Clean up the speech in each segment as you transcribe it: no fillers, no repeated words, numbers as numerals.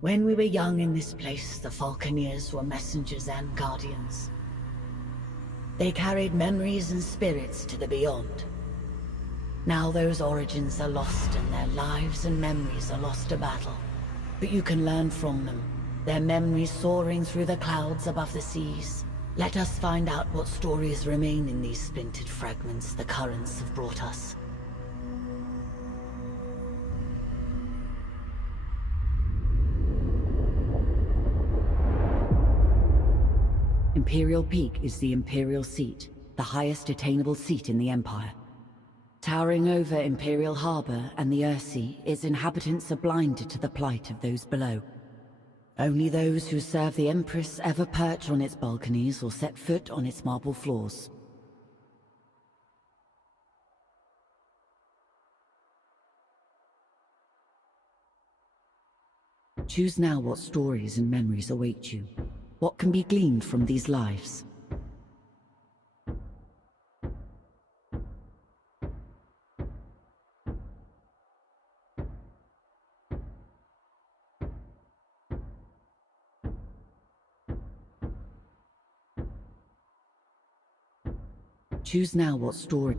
When we were young in this place, the Falconeers were messengers and guardians. They carried memories and spirits to the beyond. Now those origins are lost and their lives and memories are lost to battle. But you can learn from them, their memories soaring through the clouds above the seas. Let us find out what stories remain in these splintered fragments the currents have brought us. Imperial Peak is the Imperial seat, the highest attainable seat in the Empire. Towering over Imperial Harbor and the Earthsea, its inhabitants are blinded to the plight of those below. Only those who serve the Empress ever perch on its balconies or set foot on its marble floors. Choose now what stories and memories await you. What can be gleaned from these lives? Choose now what story.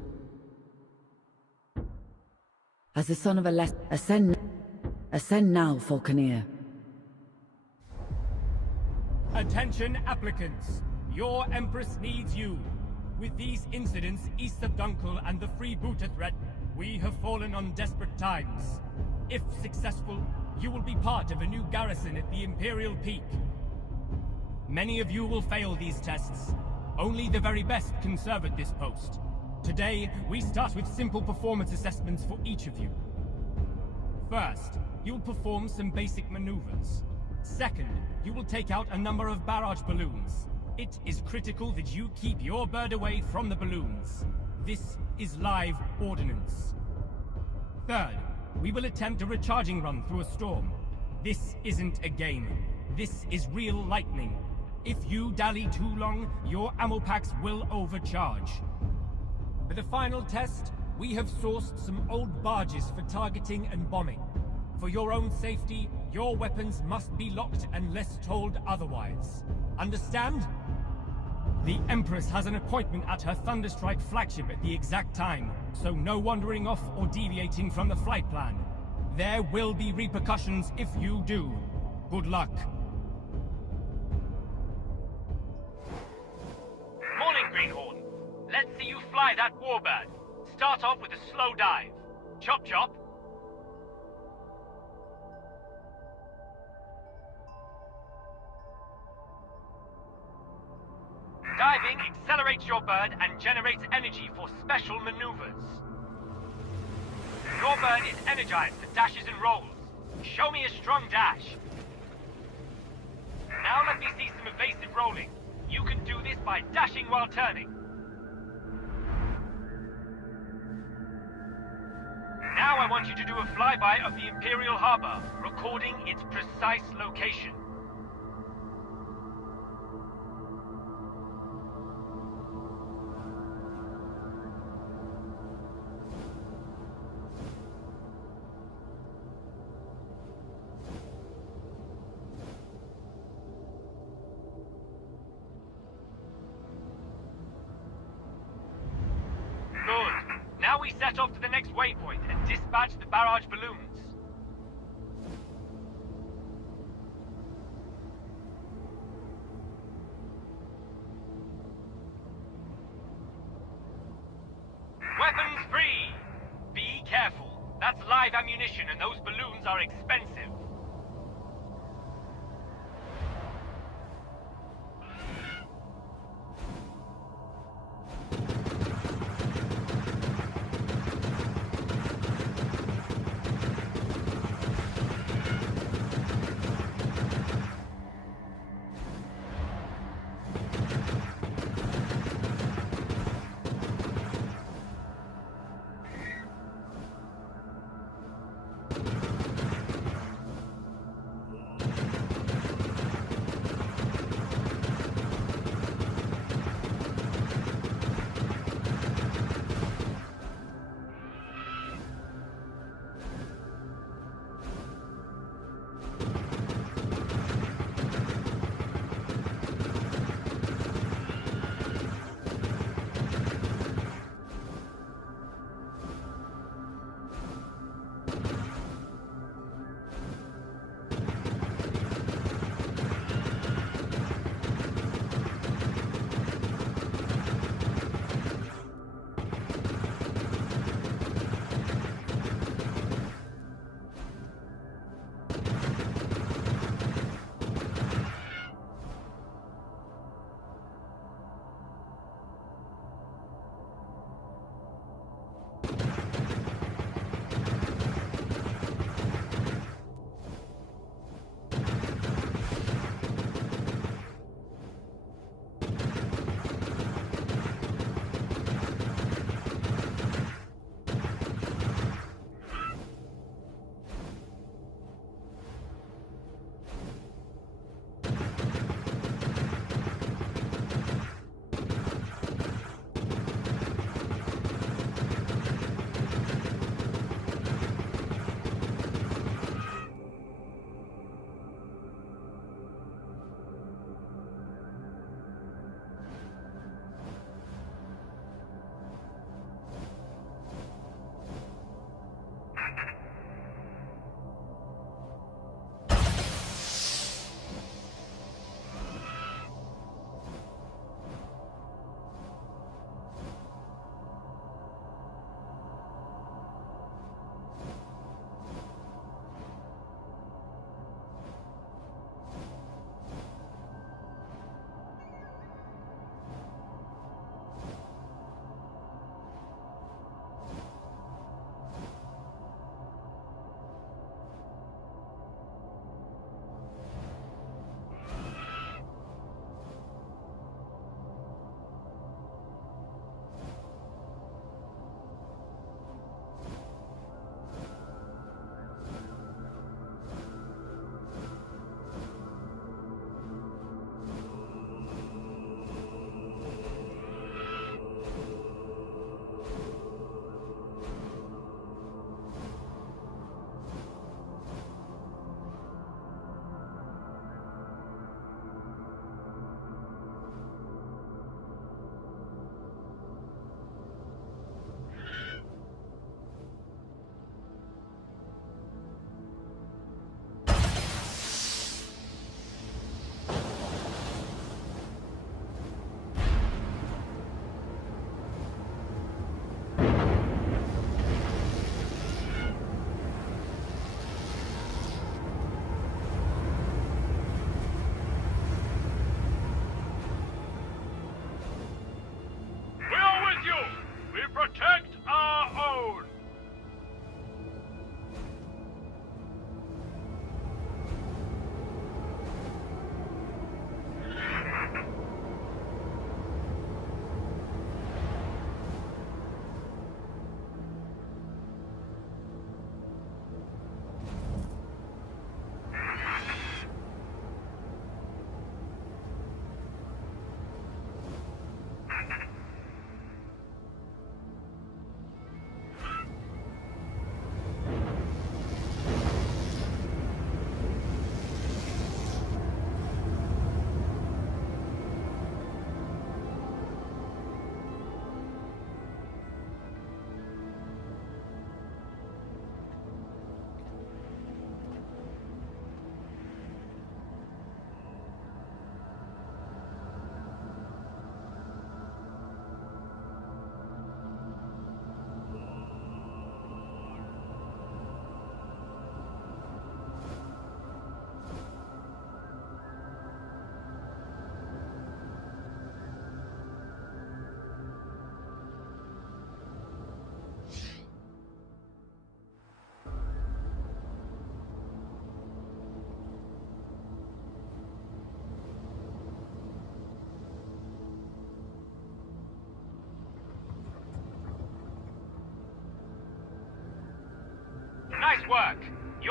As the son of a ascend now, Falconeer. Attention applicants, your Empress needs you. With these incidents east of Dunkel and the freebooter threat, we have fallen on desperate times. If successful, you will be part of a new garrison at the Imperial Peak. Many of you will fail these tests. Only the very best can serve at this post. Today, we start with simple performance assessments for each of you. First, you'll perform some basic maneuvers. Second, you will take out a number of barrage balloons. It is critical that you keep your bird away from the balloons. This is live ordnance. Third, we will attempt a recharging run through a storm. This isn't a game. This is real lightning. If you dally too long, your ammo packs will overcharge. For the final test, we have sourced some old barges for targeting and bombing. For your own safety, your weapons must be locked unless told otherwise. Understand? The Empress has an appointment at her Thunderstrike flagship at the exact time, so no wandering off or deviating from the flight plan. There will be repercussions if you do. Good luck. Morning, Greenhorn. Let's see you fly that warbird. Start off with a slow dive. Chop chop. Diving accelerates your bird and generates energy for special maneuvers. Your bird is energized for dashes and rolls. Show me a strong dash. Now let me see some evasive rolling. You can do this by dashing while turning. Now I want you to do a flyby of the Imperial Harbor, recording its precise location. Now we set off to the next waypoint and dispatch the barrage balloons. Weapons free! Be careful. That's live ammunition and those balloons are expensive.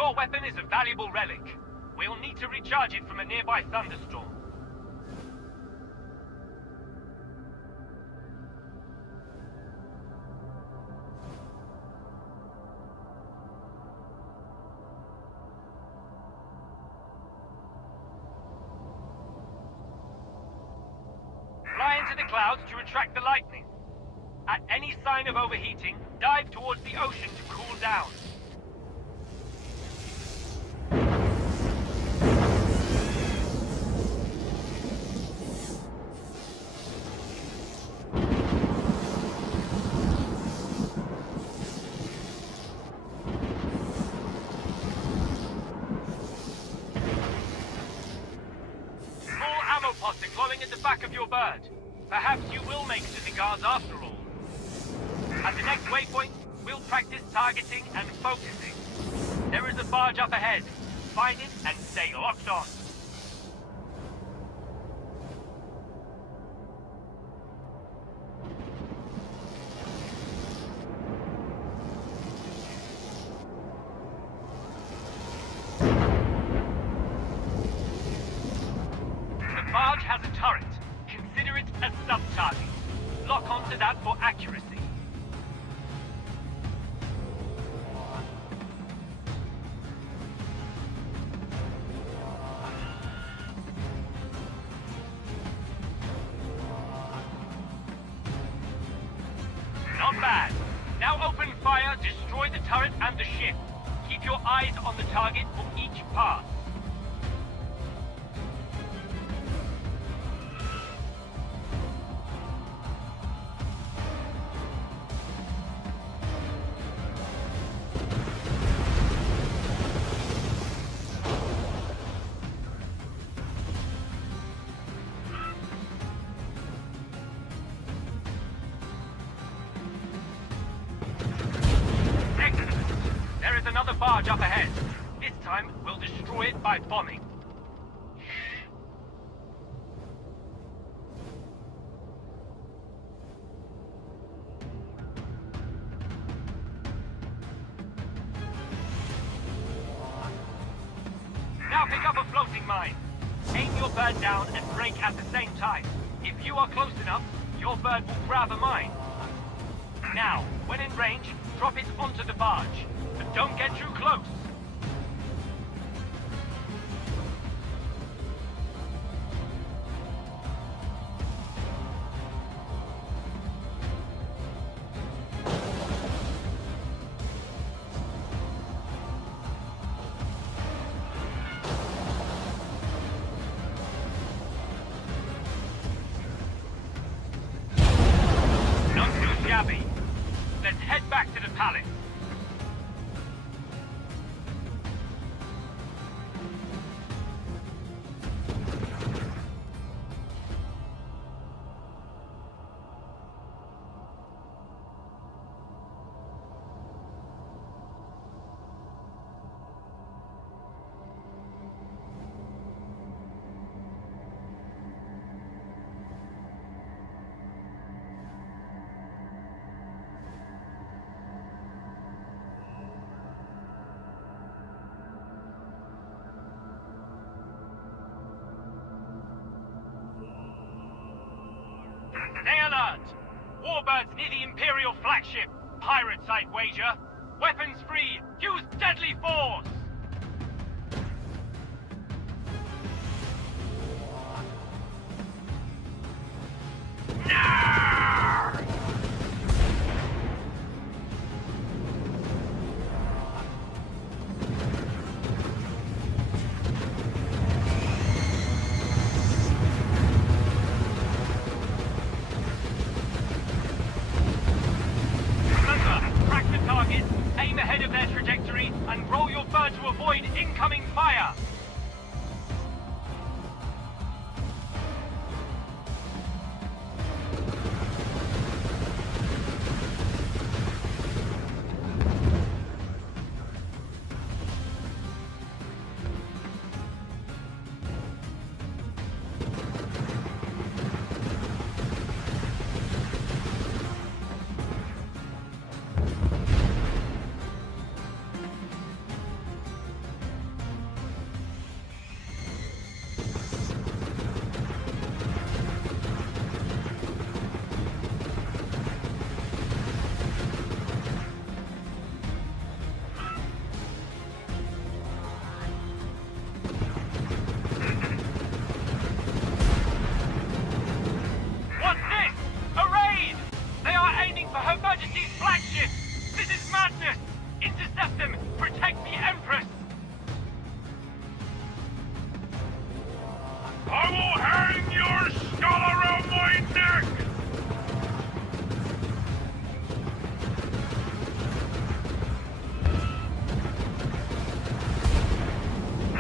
Your weapon is a valuable relic. We'll need to recharge it from a nearby thunderstorm. Fly into the clouds to attract the lightning. At any sign of overheating, dive towards the ocean to cool down. Small ammo pots are glowing at the back of your bird. Perhaps you will make it to the guards after all. At the next waypoint, we'll practice targeting and focusing. There is a barge up ahead. Find it and stay locked on. The barge has a turret. Consider it a sub-target. Lock onto that for accuracy. Not bad. Now open fire, destroy the turret and the ship. Keep your eyes on the target for each pass. Excellent. There is another barge up ahead. This time, we'll destroy it by bombing. Now pick up a floating mine. Aim your bird down and brake at the same time. If you are close enough, your bird will grab a mine. Now, when in range, drop it onto the barge. But don't get too close. Not too shabby. Let's head back to the palace. Stay alert! Warbirds near the Imperial flagship. Pirates, I'd wager. Weapons free. Use deadly force! No! Remember, track the target, aim ahead of their trajectory, and roll your bird to avoid incoming fire!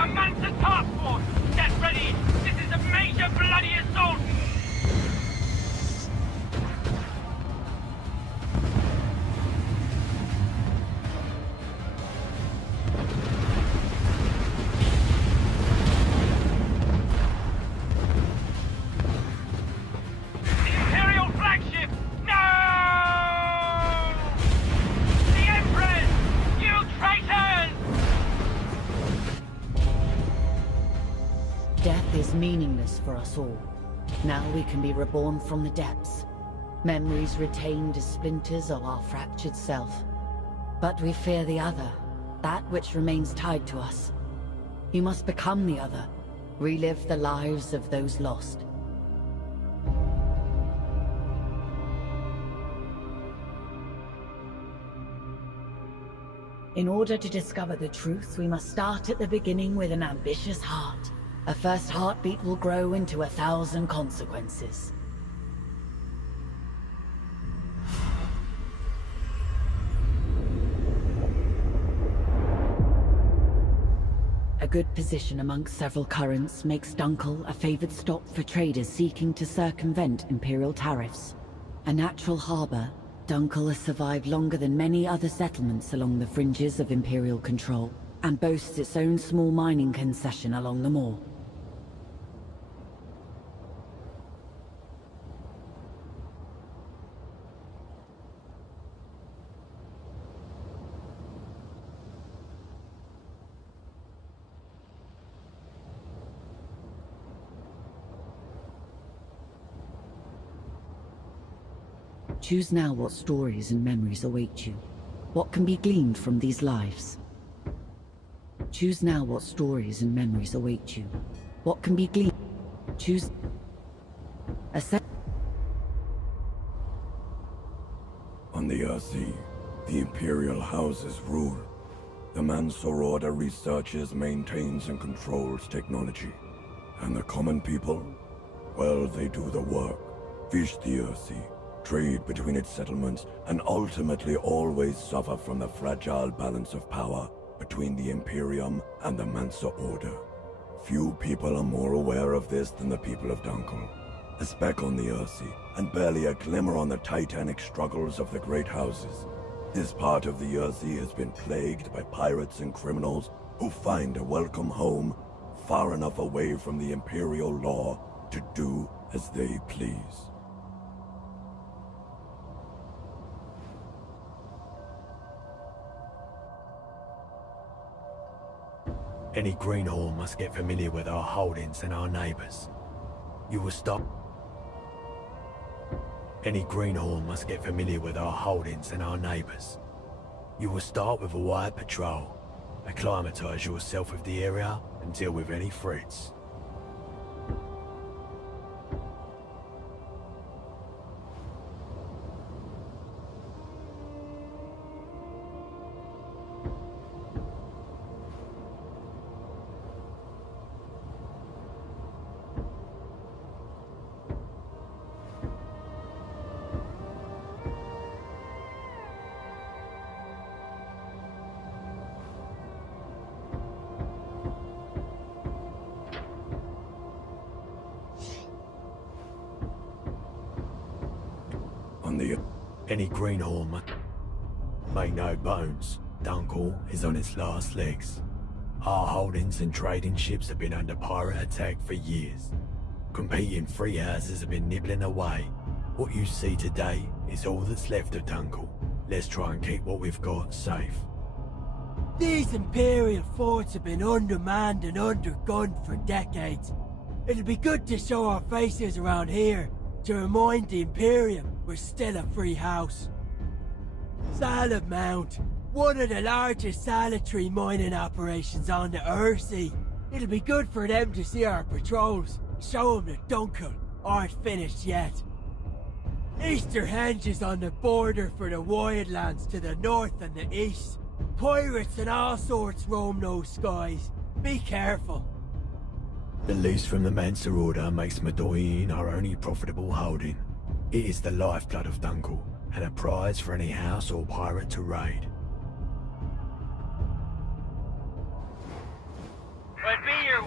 A Mansa task force! Get ready! This is a major bloody assault! The Imperial flagship! No! The Empress! You traitors! Death is meaningless for us all. Now we can be reborn from the depths. Memories retained as splinters of our fractured self. But we fear the other, that which remains tied to us. You must become the other, relive the lives of those lost. In order to discover the truth, we must start at the beginning with an ambitious heart. A first heartbeat will grow into 1,000 consequences. A good position amongst several currents makes Dunkel a favored stop for traders seeking to circumvent Imperial tariffs. A natural harbor, Dunkel has survived longer than many other settlements along the fringes of Imperial control, and boasts its own small mining concession along the moor. Choose now what stories and memories await you. What can be gleaned from these lives? Choose now what stories and memories await you. What can be gleaned? Choose... On the Earthsea, the Imperial houses rule. The Mansa Order researches, maintains, and controls technology. And the common people? Well, they do the work. Fish the Earthsea, trade between its settlements, and ultimately always suffer from the fragile balance of power between the Imperium and the Mansa Order. Few people are more aware of this than the people of Dunkel. A speck on the Earthsea, and barely a glimmer on the titanic struggles of the great houses. This part of the Earthsea has been plagued by pirates and criminals who find a welcome home far enough away from the Imperial law to do as they please. Any greenhorn must get familiar with our holdings and our neighbors. You will stop. Any greenhorn must get familiar with our holdings and our neighbors. You will start with a wide patrol, acclimatize yourself with the area, and deal with any threats. Any greenhorn must make no bones. Dunkel is on its last legs. Our holdings and trading ships have been under pirate attack for years. Competing free houses have been nibbling away. What you see today is all that's left of Dunkel. Let's try and keep what we've got safe. These Imperial forts have been undermanned and undergunned for decades. It'll be good to show our faces around here, to remind the Imperium we're still a free house. Salad Mount, one of the largest salutary mining operations on the Earthsea. It'll be good for them to see our patrols, show them that Dunkel aren't finished yet. Easterhenge is on the border for the wildlands to the north and the east. Pirates and all sorts roam those skies. Be careful. The lease from the Mansa Order makes Medoyine our only profitable holding. It is the lifeblood of Dunkel, and a prize for any house or pirate to raid. We're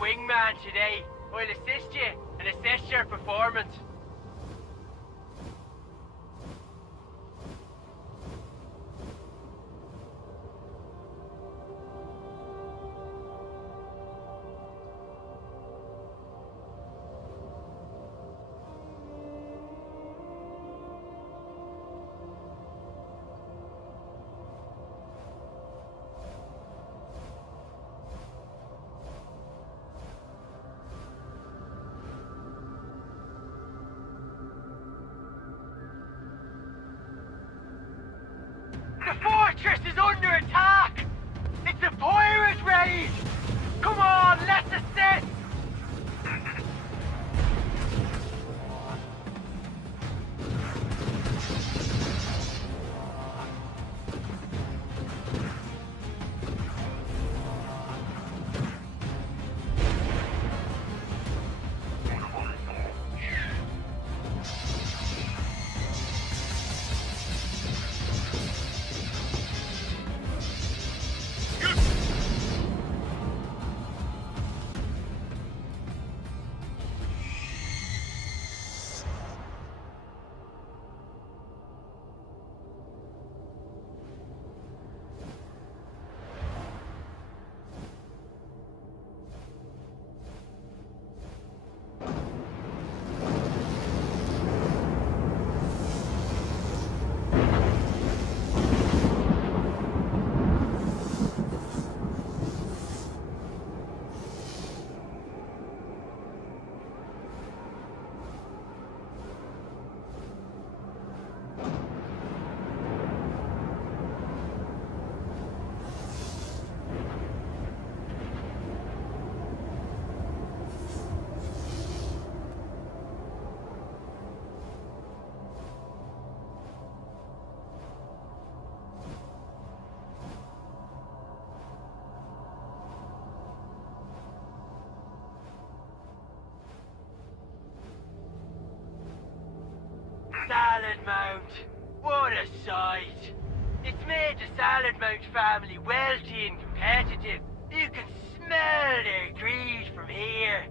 wingman today. I'll assist you and assess your performance. The fortress is under attack! It's a pirate raid! Come on, let's assist! Salad Mount. What a sight. It's made the Salad Mount family wealthy and competitive. You can smell their greed from here.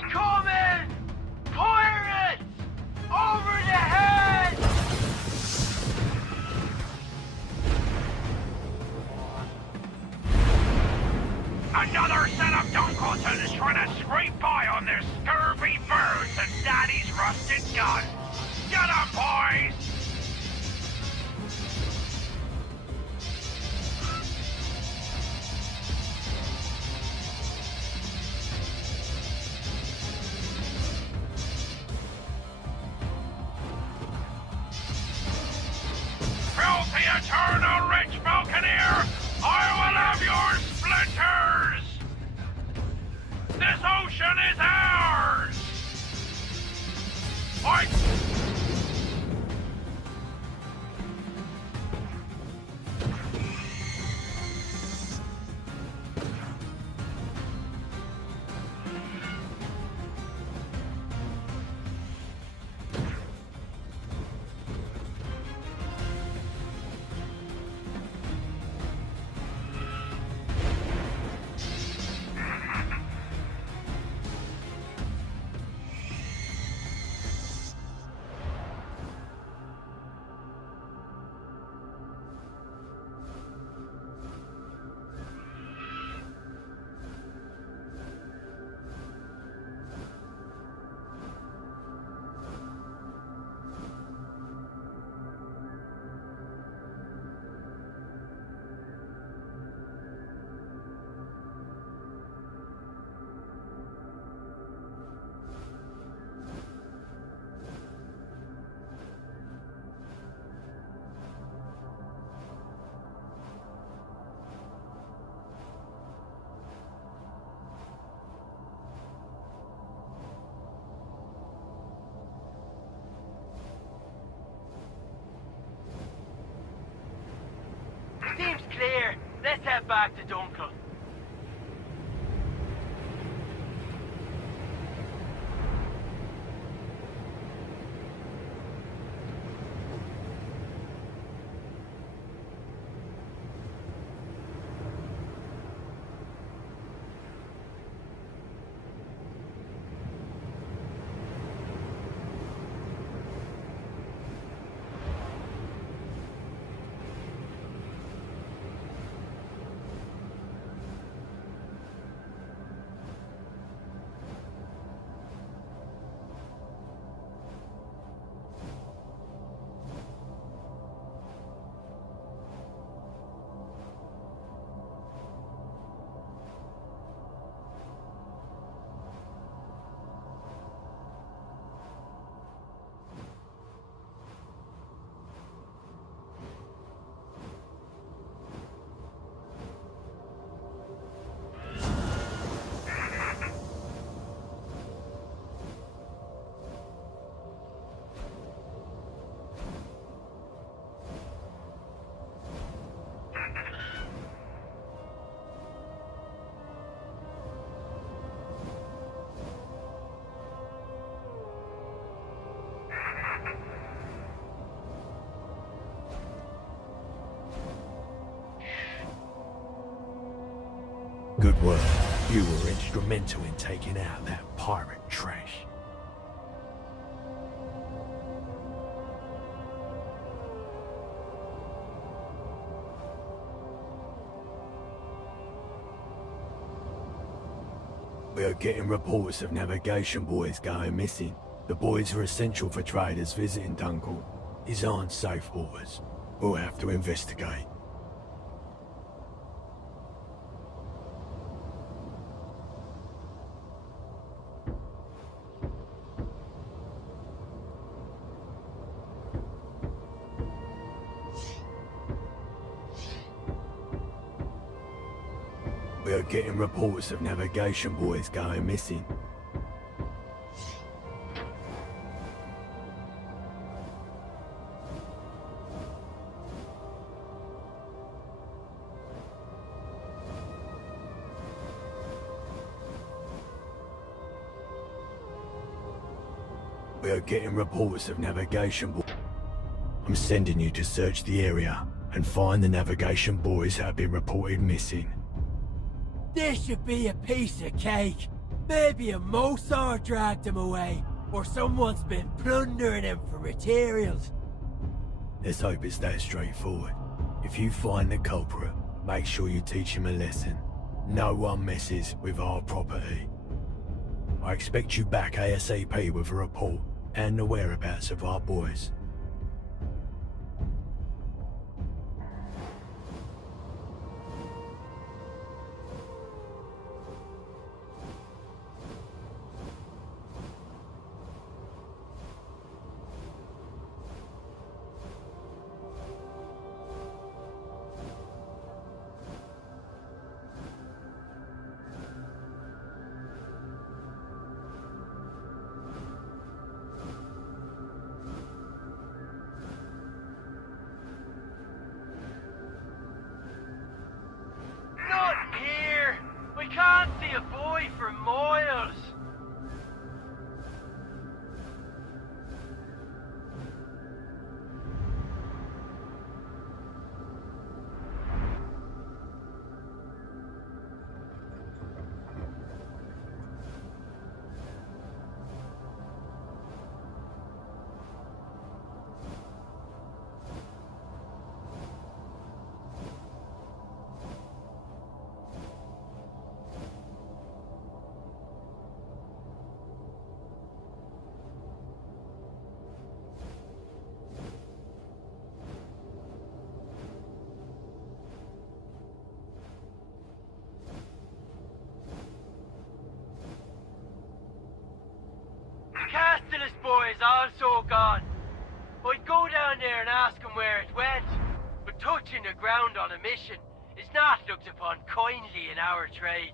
Incoming! Pirates! Over the head! Another set of Dunkeltons trying to scrape by on their scurvy birds and Daddy's rusted gun. Get 'em, boys! Filthy eternal rich Falconeer! I will have your splinters! This ocean is ours! Let's head back to Dunkel. Good work. You were instrumental in taking out that pirate trash. We are getting reports of navigation buoys going missing. The buoys are essential for traders visiting Dunkel. These aren't safe waters. We'll have to investigate. We are getting reports of navigation buoys going missing. We are getting reports of navigation buoys. I'm sending you to search the area and find the navigation buoys that have been reported missing. This should be a piece of cake. Maybe a Mosar dragged him away, or someone's been plundering him for materials. Let's hope it's that straightforward. If you find the culprit, make sure you teach him a lesson. No one messes with our property. I expect you back ASAP with a report and the whereabouts of our boys. Not here! We can't see a buoy for miles! The Castellus boy is also gone. I'd go down there and ask him where it went, but touching the ground on a mission is not looked upon kindly in our trade.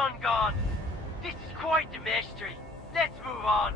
one gone. This is quite the mystery. Let's move on.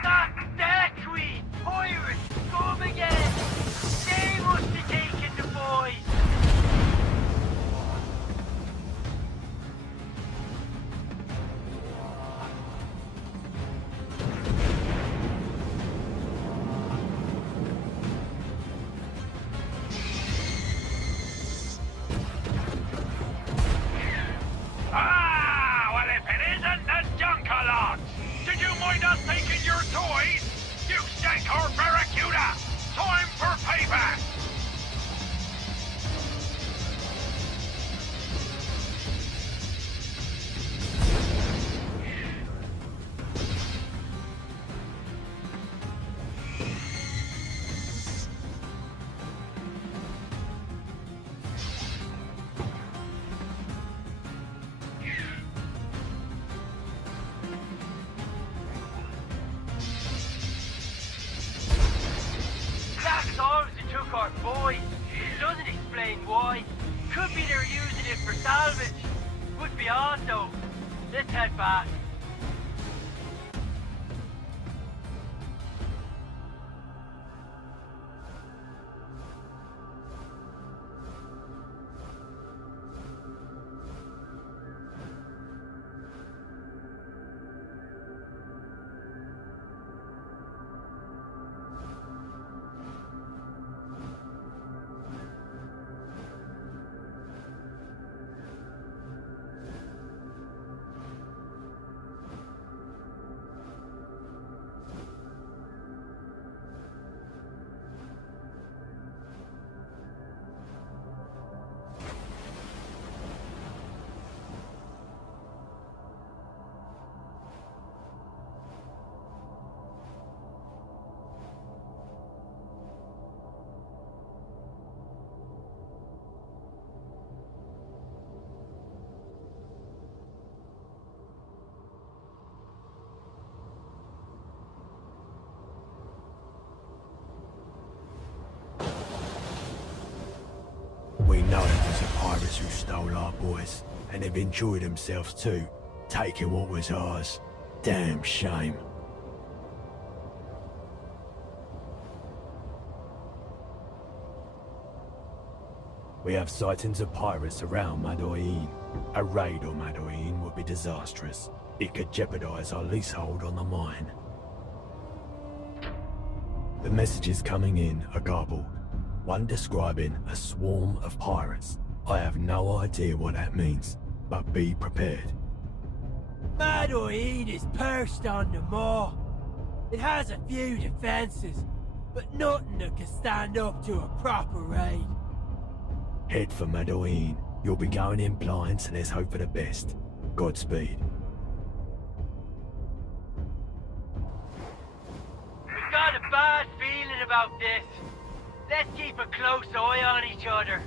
Stop that, Queen! Pirates, come again! They must be taking the boys! Ah, well if it isn't the Dunkalot! Did you mind us taking your toys? You sank our Barracuda! Time for payback! Black arms that took our boys. It doesn't explain why. Could be they're using it for salvage. Would be odd though. Let's head back. We know it was the pirates who stole our boys, and they've enjoyed themselves too, taking what was ours. Damn shame. We have sightings of pirates around Madoin. A raid on Madoin would be disastrous. It could jeopardize our leasehold on the mine. The messages coming in are garbled. One describing a swarm of pirates. I have no idea what that means, but be prepared. Madoin is perched on the moor. It has a few defences, but nothing that can stand up to a proper raid. Head for Madoin. You'll be going in blind, so let's hope for the best. Godspeed. We've got a bad feeling about this. Let's keep a close eye on each other.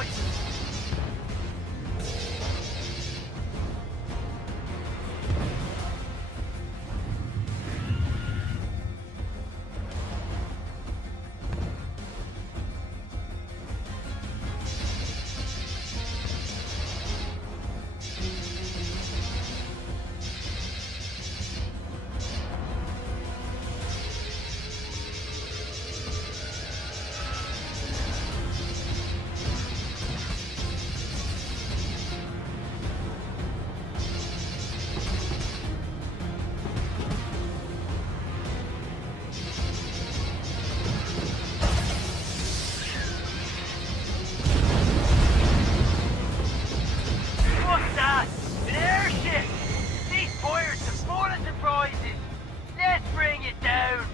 boys! What's that? An airship! These pirates are full of surprises! Let's bring it down!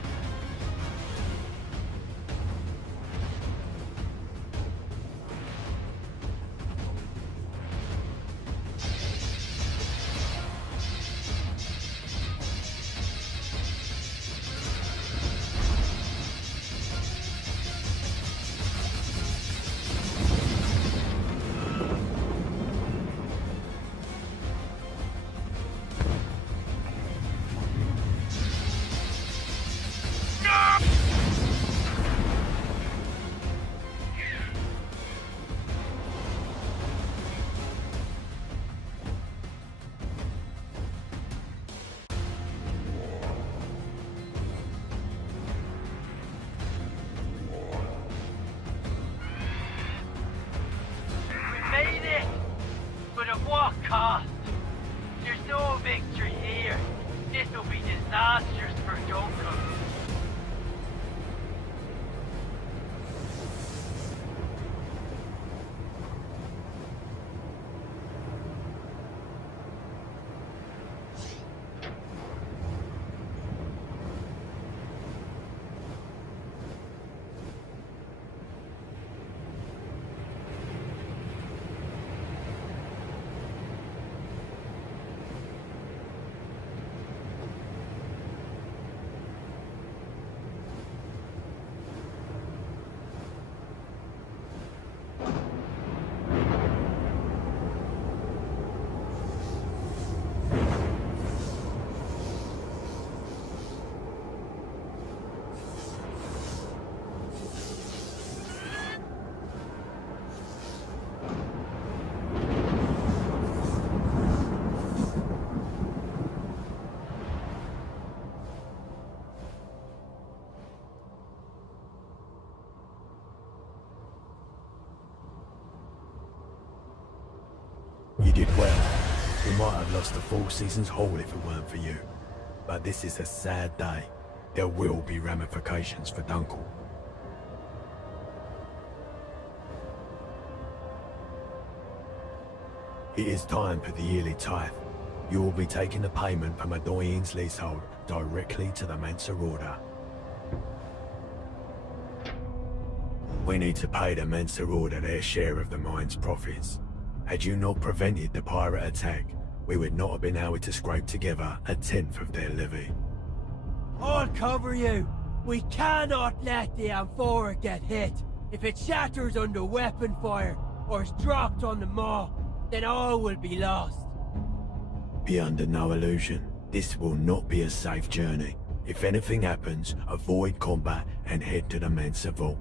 We made it! But at what cost? There's no victory here. This will be disastrous for Duncan. You did well. We might have lost the full season's haul if it weren't for you. But this is a sad day. There will be ramifications for Dunkel. It is time for the yearly tithe. You will be taking the payment from a Doyen's leasehold directly to the Mensa Order. We need to pay the Mensa Order their share of the mine's profits. Had you not prevented the pirate attack, we would not have been able to scrape together a tenth of their levy. I'll cover you. We cannot let the amphora get hit. If it shatters under weapon fire or is dropped on the maw, then all will be lost. Be under no illusion. This will not be a safe journey. If anything happens, avoid combat and head to the Mensa Vault.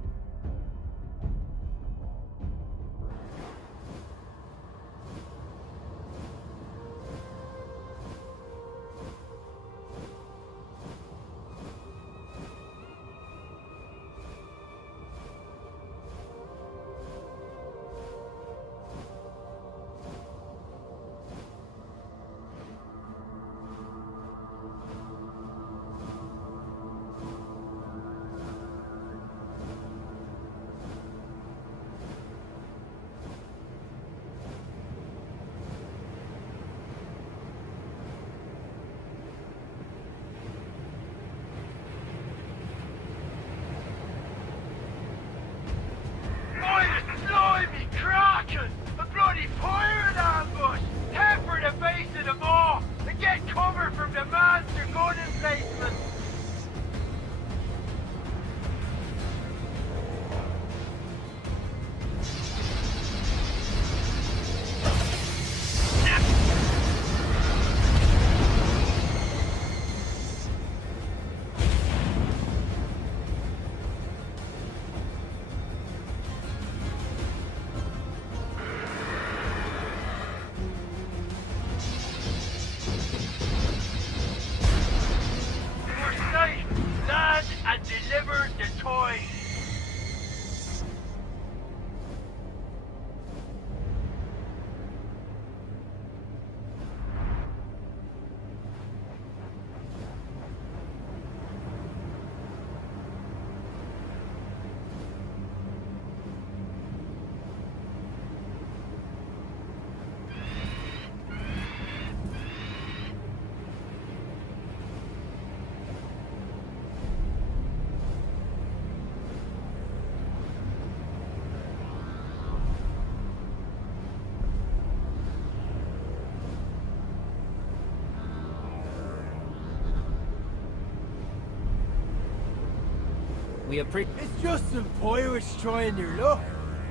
We appreciate. It's just some pirates trying their luck.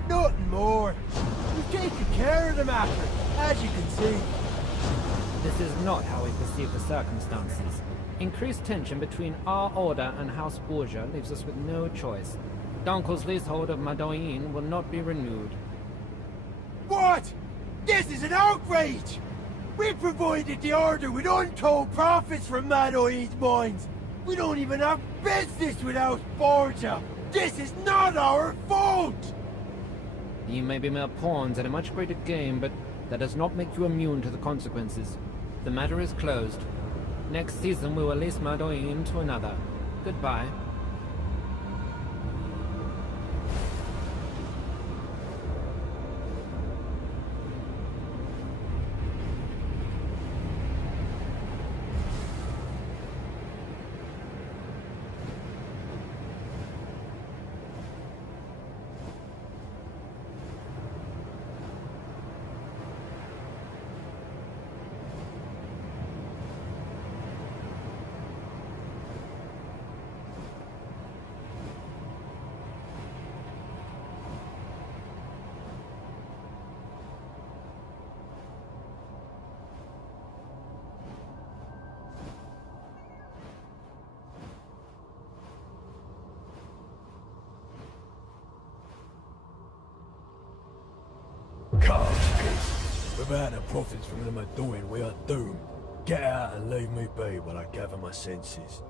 Nothing more. We've taken care of them after, as you can see. This is not how we perceive the circumstances. Increased tension between our order and House Borgia leaves us with no choice. Dunkel's leasehold of Madoin will not be renewed. What? This is an outrage! We provided the order with untold profits from Madoin's mines. We don't even have business without Borgia. This is not our fault! You may be mere pawns in a much greater game, but that does not make you immune to the consequences. The matter is closed. Next season we will lease Madoin to another. Goodbye. Without the profits from the Madoin, we are doomed. Get out and leave me be while I gather my senses.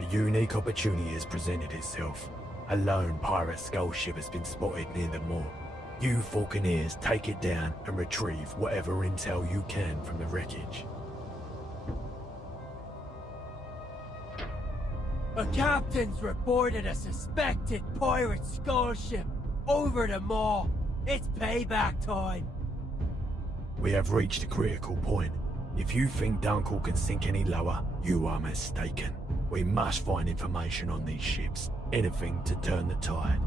A unique opportunity has presented itself. A lone pirate skull ship has been spotted near the moor. You Falconeers take it down and retrieve whatever intel you can from the wreckage. A captain's reported a suspected pirate skull ship over the mall. It's payback time. We have reached a critical point. If you think Dunkel can sink any lower, you are mistaken. We must find information on these ships. Anything to turn the tide.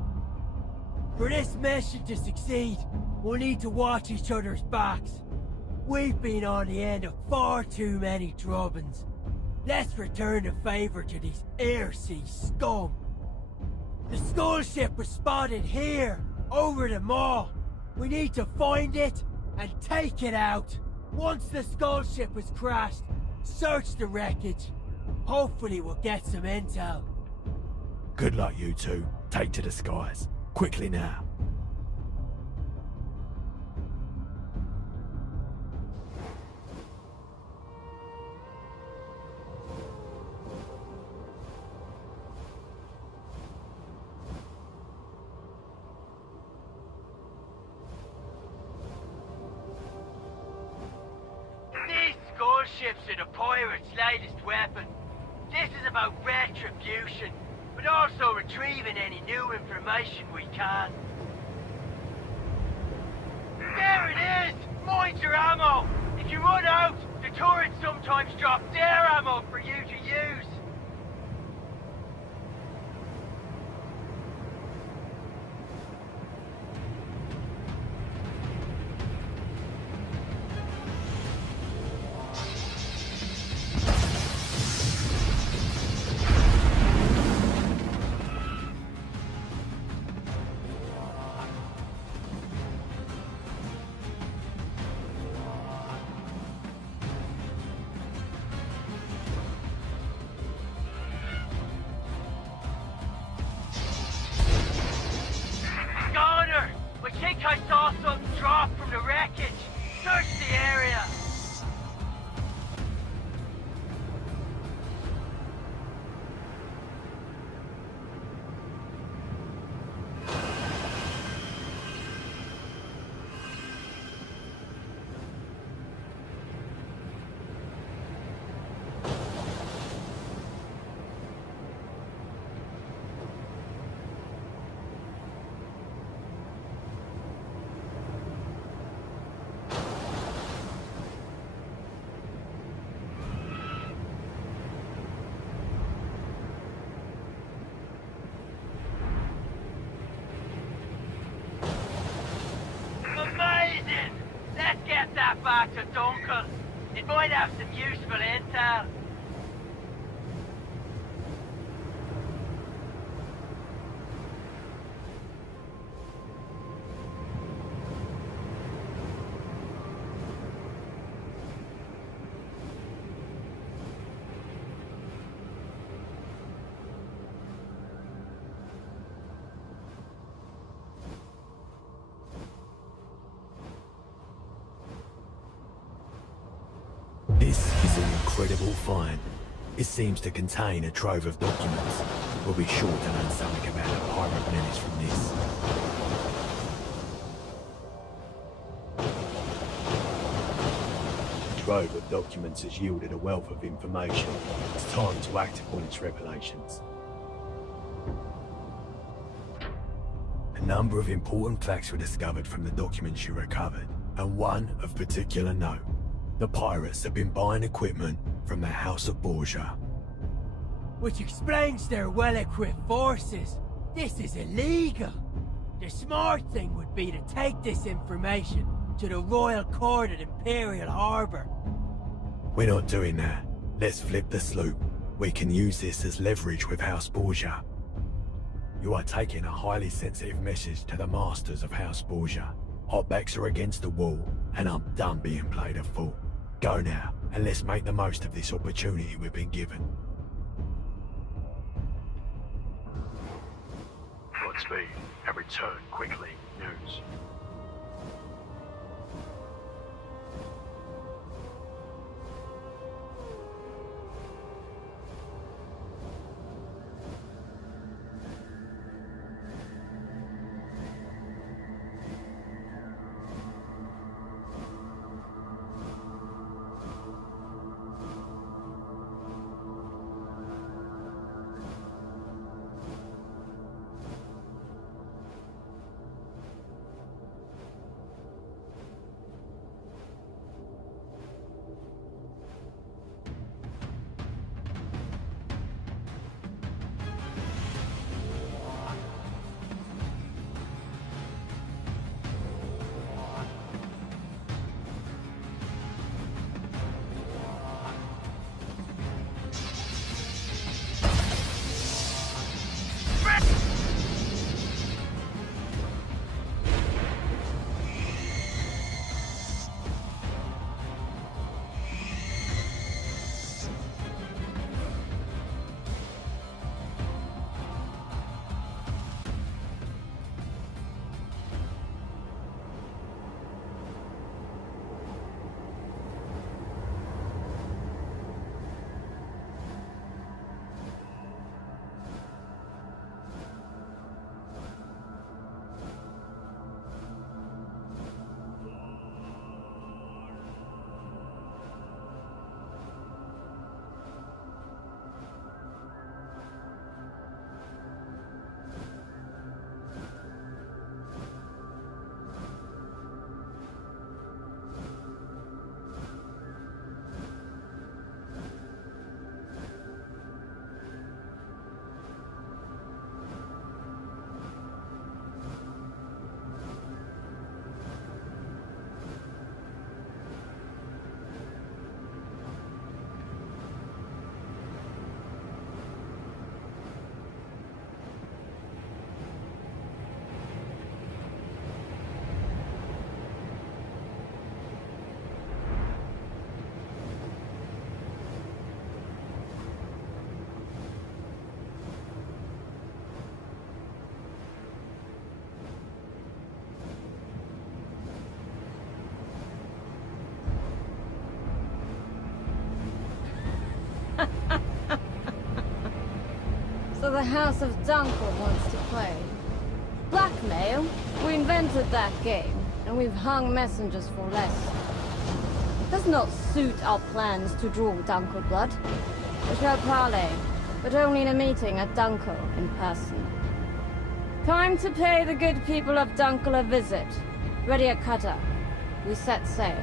For this mission to succeed, we'll need to watch each other's backs. We've been on the end of far too many drubbins. Let's return the favor to these air-sea scum. The skull ship was spotted here, over the mall. We need to find it and take it out. Once the skull ship has crashed, search the wreckage. Hopefully we'll get some intel. Good luck, you two. Take to the skies. Quickly now. These skull ships are the pirates' latest weapon. This is about retribution, but also retrieving any new information we can. There it is! Mines your ammo! If you run out, the turrets sometimes drop their ammo for you to use. I saw something drop from the wreckage. Search the area. Amazing! Let's get that back to Dunkel. It might have some useful intel. This is an incredible find. It seems to contain a trove of documents. We'll be sure to learn something about the pirate menace from this. The trove of documents has yielded a wealth of information. It's time to act upon its revelations. A number of important facts were discovered from the documents you recovered, and one of particular note. The pirates have been buying equipment from the House of Borgia. Which explains their well-equipped forces. This is illegal. The smart thing would be to take this information to the Royal Court at Imperial Harbour. We're not doing that. Let's flip the sloop. We can use this as leverage with House Borgia. You are taking a highly sensitive message to the masters of House Borgia. Our backs are against the wall, and I'm done being played a fool. Go now, and let's make the most of this opportunity we've been given. Godspeed, and return quickly. News. So the House of Dunkel wants to play. Blackmail? We invented that game, and we've hung messengers for less. It does not suit our plans to draw Dunkel blood. We shall parley, but only in a meeting at Dunkel in person. Time to pay the good people of Dunkel a visit. Ready a cutter. We set sail.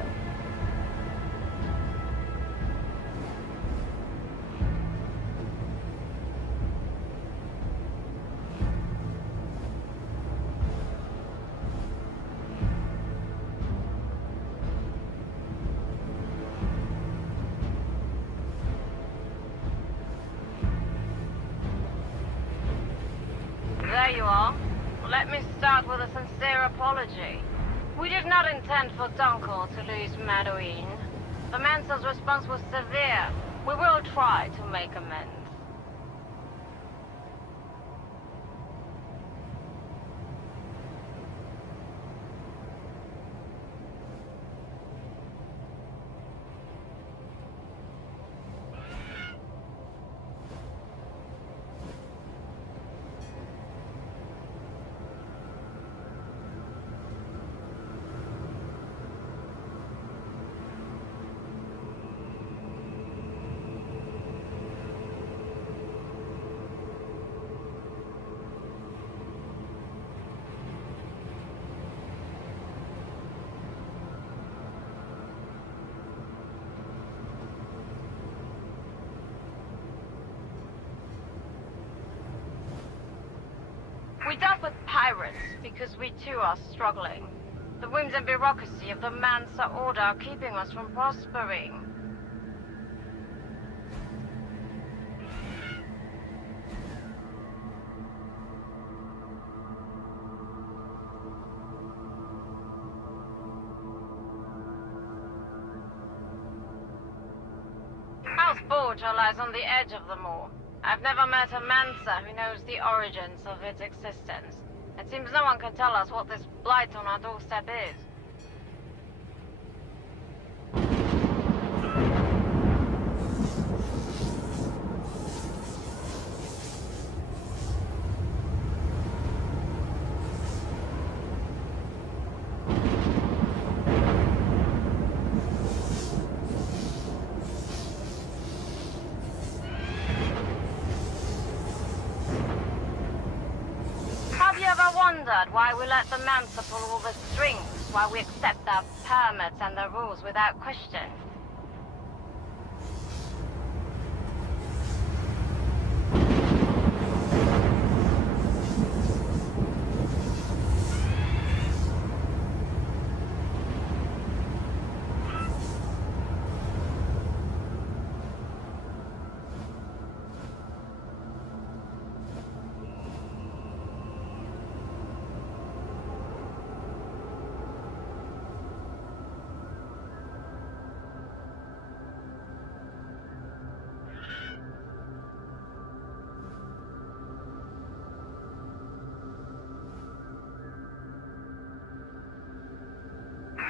you are. Let me start with a sincere apology. We did not intend for Dunkel to lose Madoine. The Mansa's response was severe. We will try to make amends. We dealt with pirates because we too are struggling. The whims and bureaucracy of the Mansa Order are keeping us from prospering. House Borgia lies on the edge of them all. I've never met a Mansa who knows the origins of its existence. It seems no one can tell us what this blight on our doorstep is. Have you ever wondered why we let the Mansa pull all the strings, why we accept their permits and their rules without question?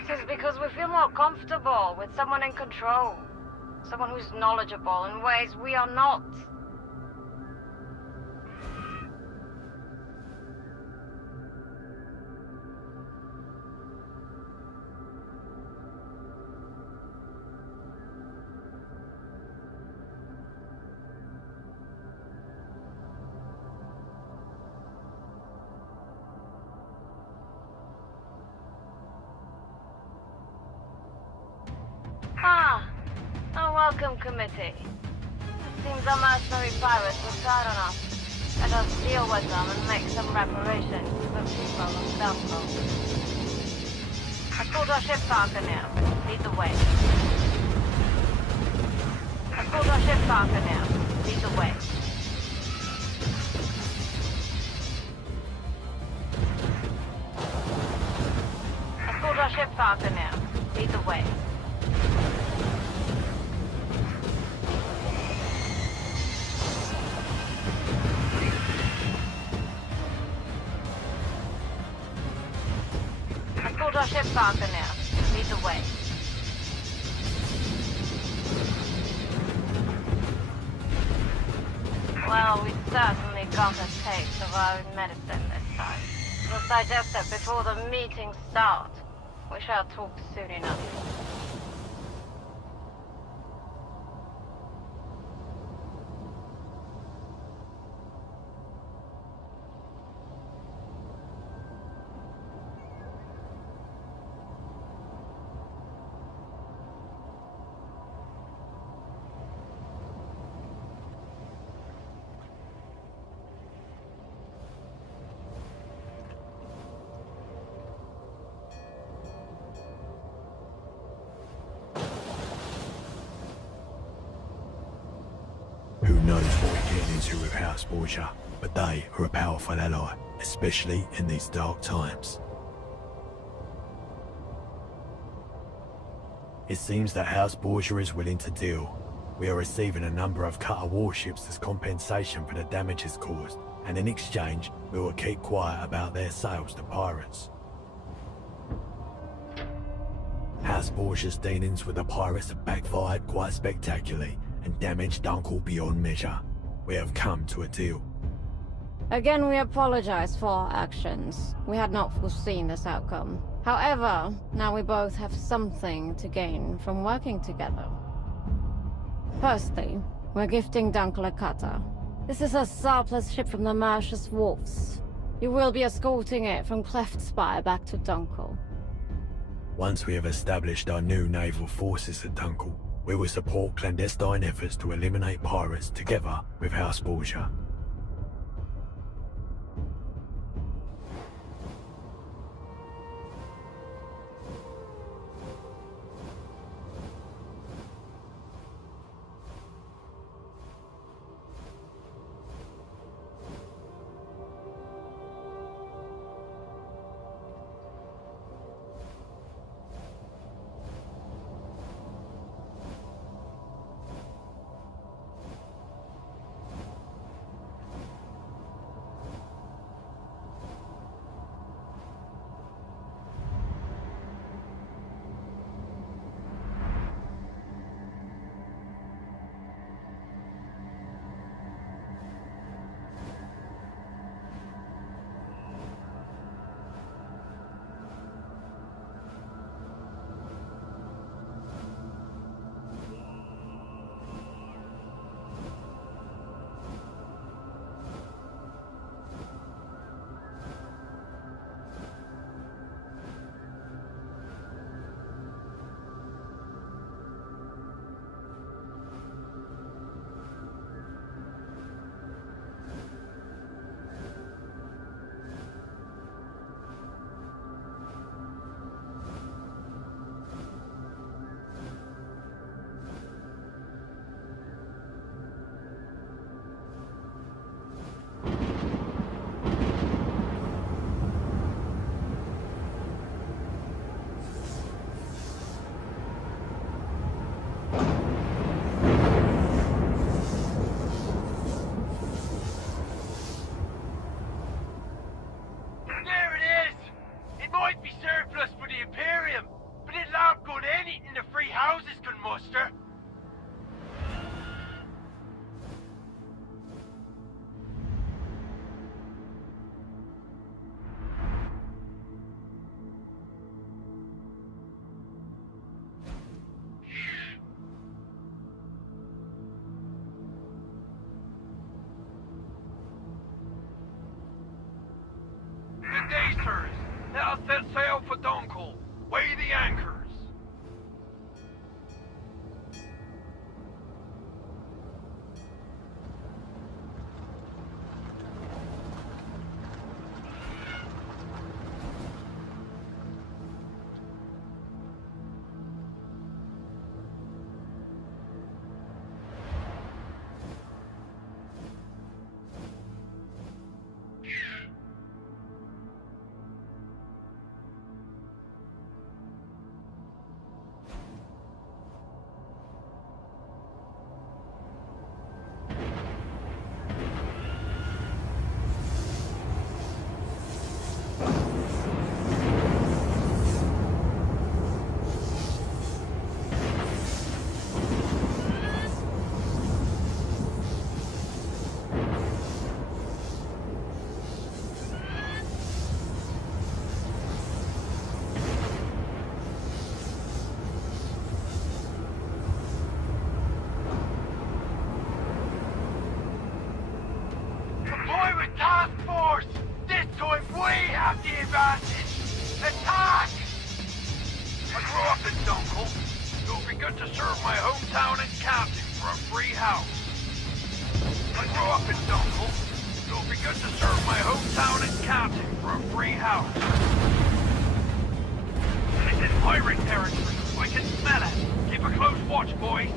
It is because we feel more comfortable with someone in control. Someone who's knowledgeable in ways we are not. Ah, a welcome committee. It seems our mercenary pirates will turn on us. Let us deal with them and make some reparations to the people of Falco. Escort our ship, Falconeer. Lead the way. Escort our ship, Falconeer. Lead the way. Escort our ship, Falconeer. Lead the way. Escort our ship, Falconeer. Lead the way. Well, we certainly got a taste of our own medicine this time. We'll digest it before the meeting starts. We shall talk soon enough. Who knows what we're getting into with House Borgia, but they are a powerful ally, especially in these dark times. It seems that House Borgia is willing to deal. We are receiving a number of cutter warships as compensation for the damages caused, and in exchange, we will keep quiet about their sales to pirates. House Borgia's dealings with the pirates have backfired quite spectacularly and damaged Dunkel beyond measure. We have come to a deal. Again, we apologize for our actions. We had not foreseen this outcome. However, now we both have something to gain from working together. Firstly, we're gifting Dunkel a cutter. This is a surplus ship from the Marsh's wharfs. You will be escorting it from Cleft Spire back to Dunkel. Once we have established our new naval forces at Dunkel, we will support clandestine efforts to eliminate pirates together with House Borgia. Let us set sail for Dunkel. Weigh the anchors. Attack! I grew up in Dunkel. It would be good to serve my hometown and county for a free house. I grew up in Dunkel. It would be good to serve my hometown and county for a free house. This is pirate territory. I can smell it. Keep a close watch, boys.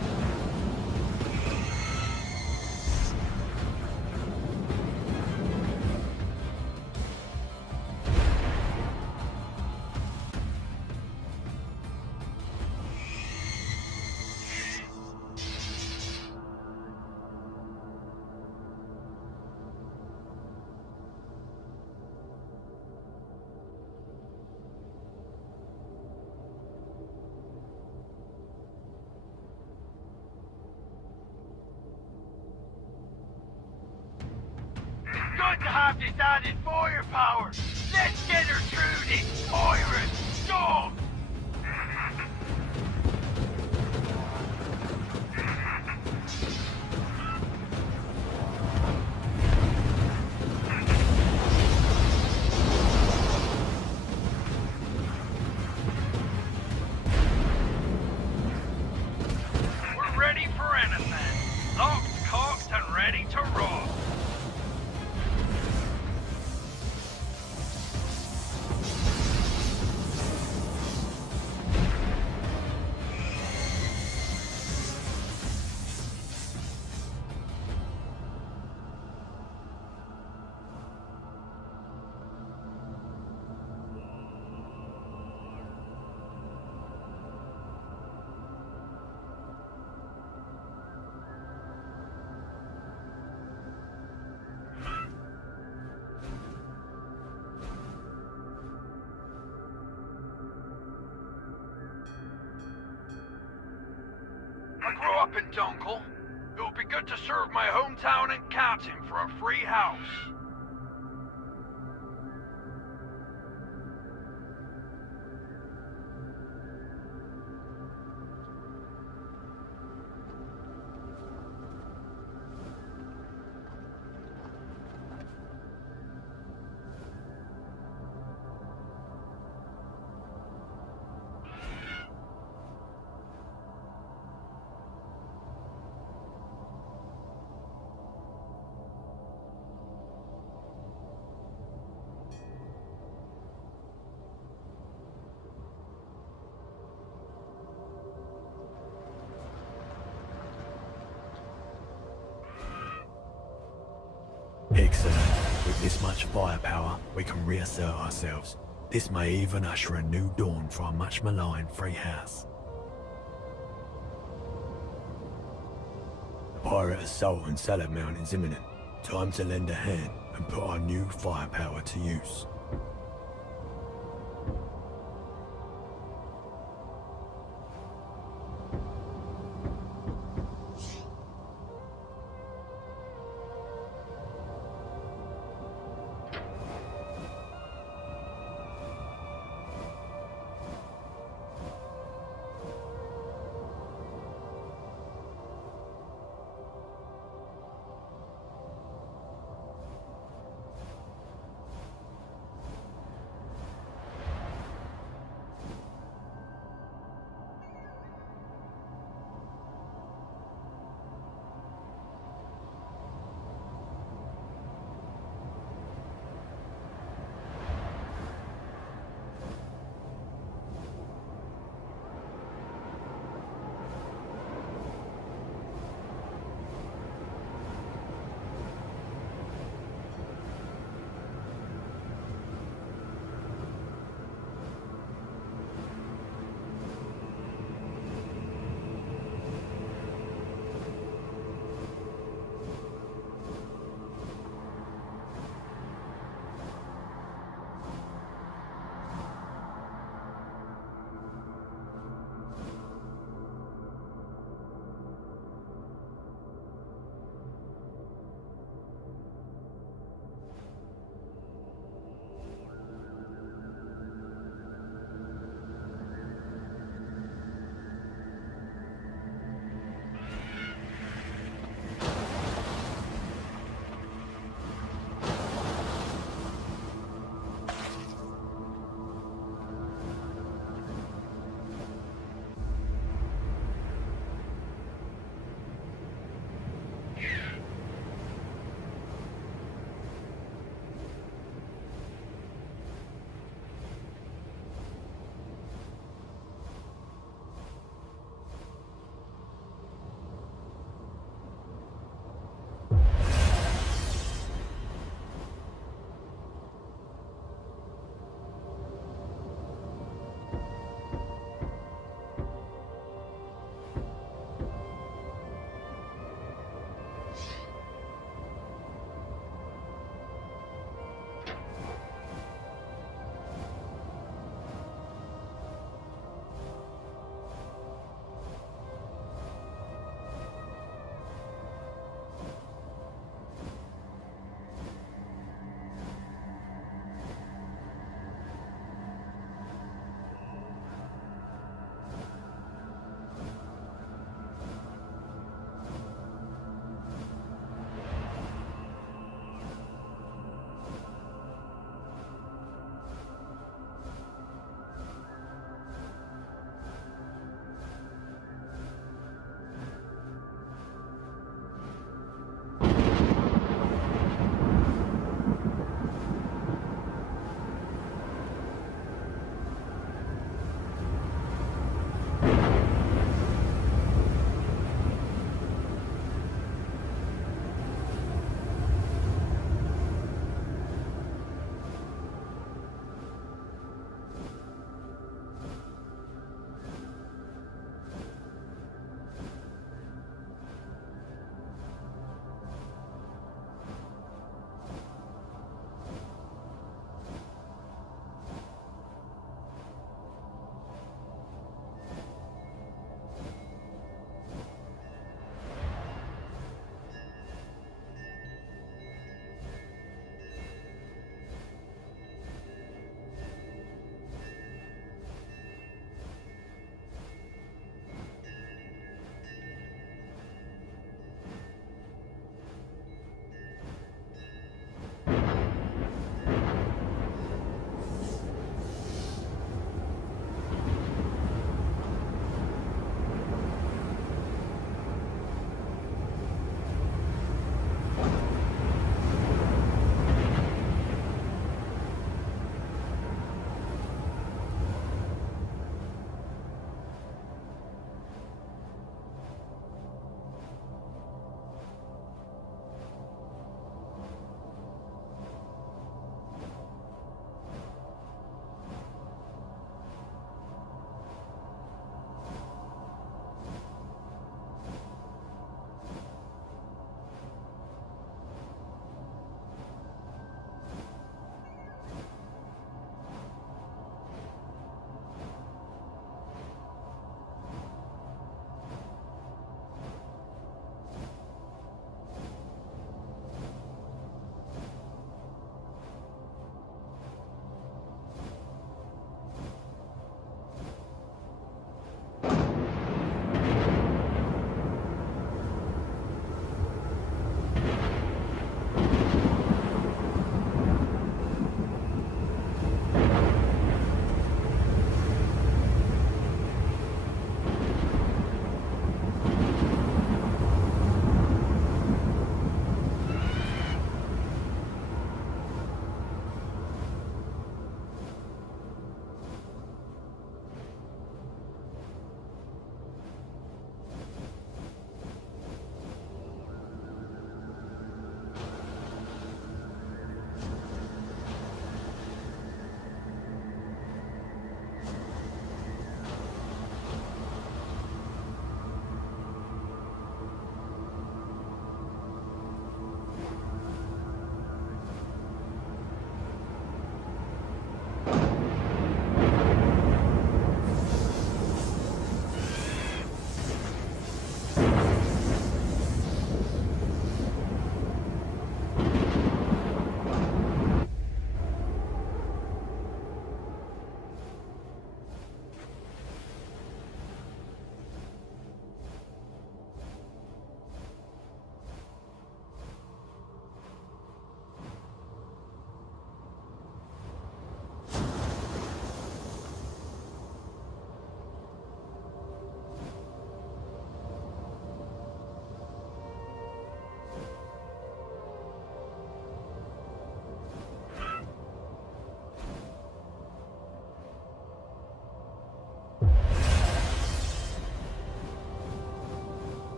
got to have this added firepower. Let's get her through this pirate storm. We're ready for anything. Locked, cocked, and ready to rock. I grew up in Dunkel. It would be good to serve my hometown and captain for a free house. Excellent. With this much firepower, we can reassert ourselves. This may even usher a new dawn for our much maligned free house. The pirate assault on Salad Mountain is imminent. Time to lend a hand and put our new firepower to use.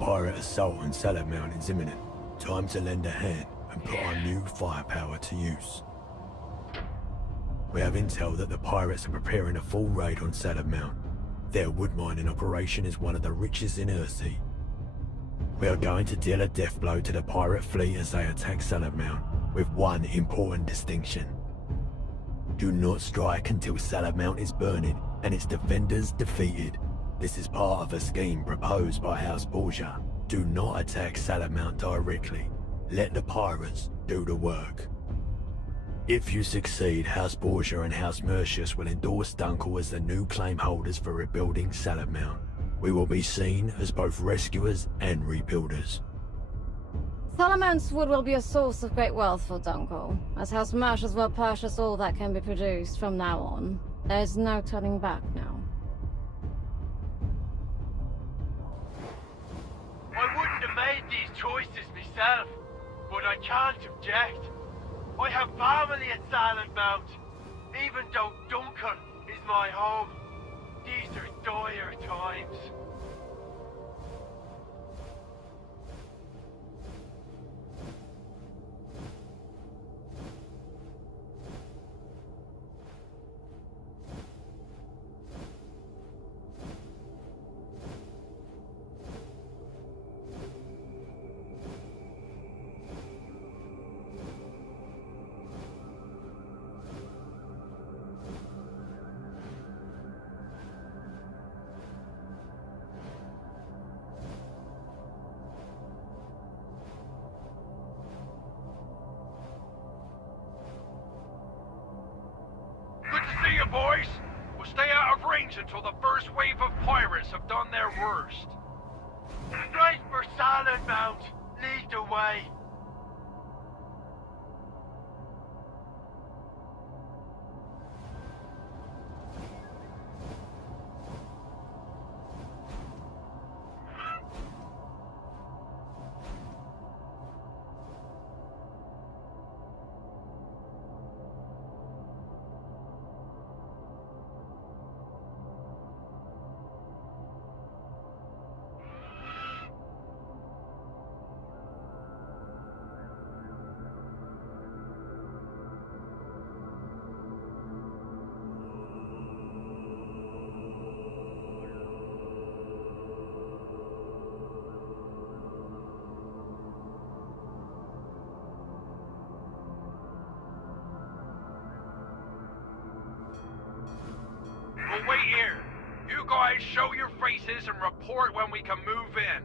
pirate assault on Salad Mountain is imminent. Time to lend a hand and put our new firepower to use. We have intel that the pirates are preparing a full raid on Salad Mountain. Their wood mining operation is one of the richest in Earthsea. We are going to deal a death blow to the pirate fleet as they attack Salad Mountain, with one important distinction. Do not strike until Salad Mountain is burning and its defenders defeated. This is part of a scheme proposed by House Borgia. Do not attack Salad Mountain directly. Let the pirates do the work. If you succeed, House Borgia and House Mercius will endorse Dunkel as the new claim holders for rebuilding Salad Mountain. We will be seen as both rescuers and rebuilders. Salamounts wood will be a source of great wealth for Dunkel, as House Mercius will purchase all that can be produced from now on. There's no turning back now. I wouldn't have made these choices myself, but I can't object. I have family at Salad Mount, even though Dunkel is my home. These are dire times. Boys, we'll stay out of range until the first wave of pirates have done their worst. Straight for Salad Mount. Lead the way. We'll wait here. You guys show your faces and report when we can move in.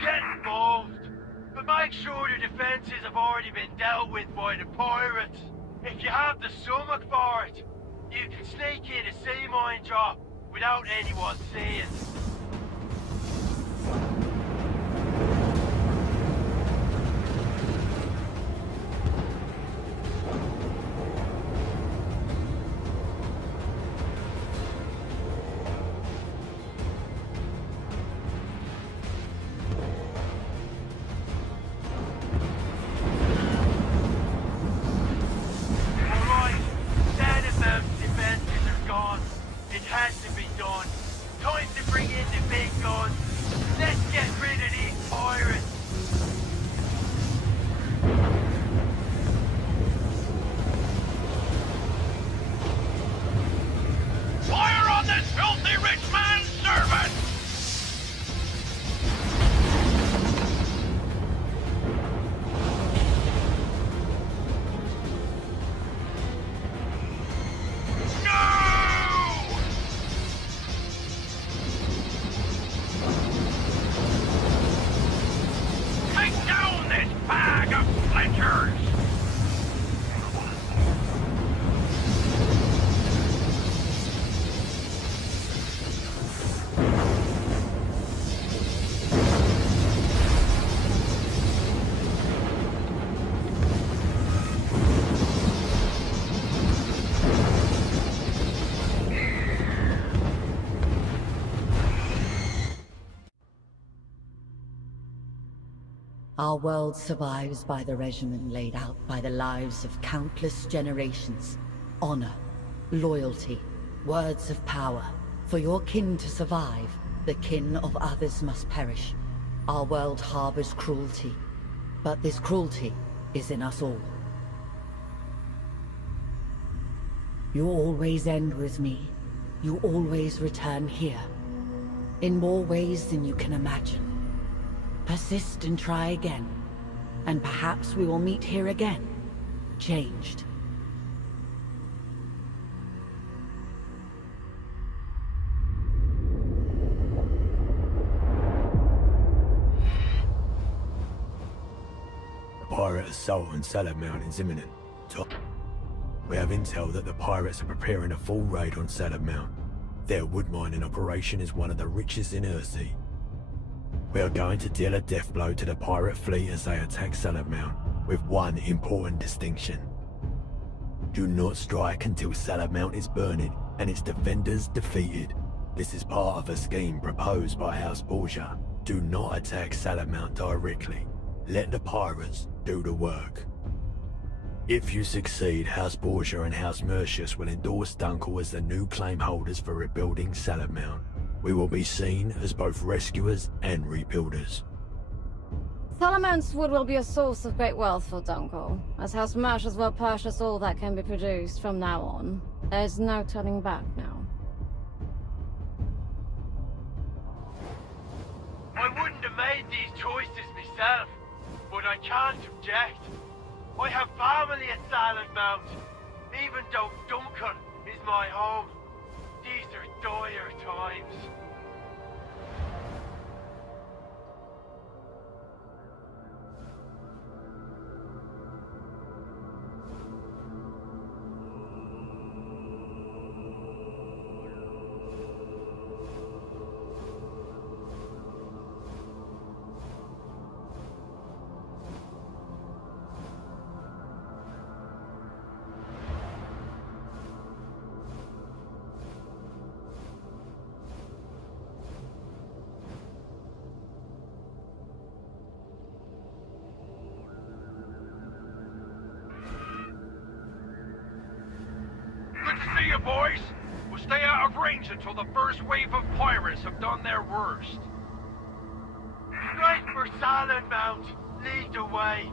Get involved, but make sure the defenses have already been dealt with by the pirates. If you have the stomach for it, you can sneak in a sea mine drop without anyone seeing. Our world survives by the regimen laid out by the lives of countless generations. Honor, Loyalty, words of power. For your kin to survive, the kin of others must perish. Our world harbors cruelty, but this cruelty is in us all. You always end with me. You always return here. In more ways than you can imagine. Persist and try again, and perhaps we will meet here again, changed. Pirate assault on Salad Mountain is imminent. We have intel that the pirates are preparing a full raid on Salad Mount. Their wood mining operation is one of the richest in Earthsea. We are going to deal a death blow to the pirate fleet as they attack Salad Mount, with one important distinction. Do not strike until Salad Mount is burning and its defenders defeated. This is part of a scheme proposed by House Borgia. Do not attack Salad Mount directly. Let the pirates do the work. If you succeed, House Borgia and House Mercius will endorse Dunkel as the new claim holders for rebuilding Salad Mount. We will be seen as both rescuers and rebuilders. Salamounts wood will be a source of great wealth for Dunkel, as House Mercius will purchase all that can be produced from now on. There's no turning back now. I wouldn't have made these choices myself, but I can't object. I have family at Salad Mount, even though Duncan is my home. These are dire times. Good to see you, boys. We'll stay out of range until the first wave of pirates have done their worst. Straight for Salad Mount. Lead the way.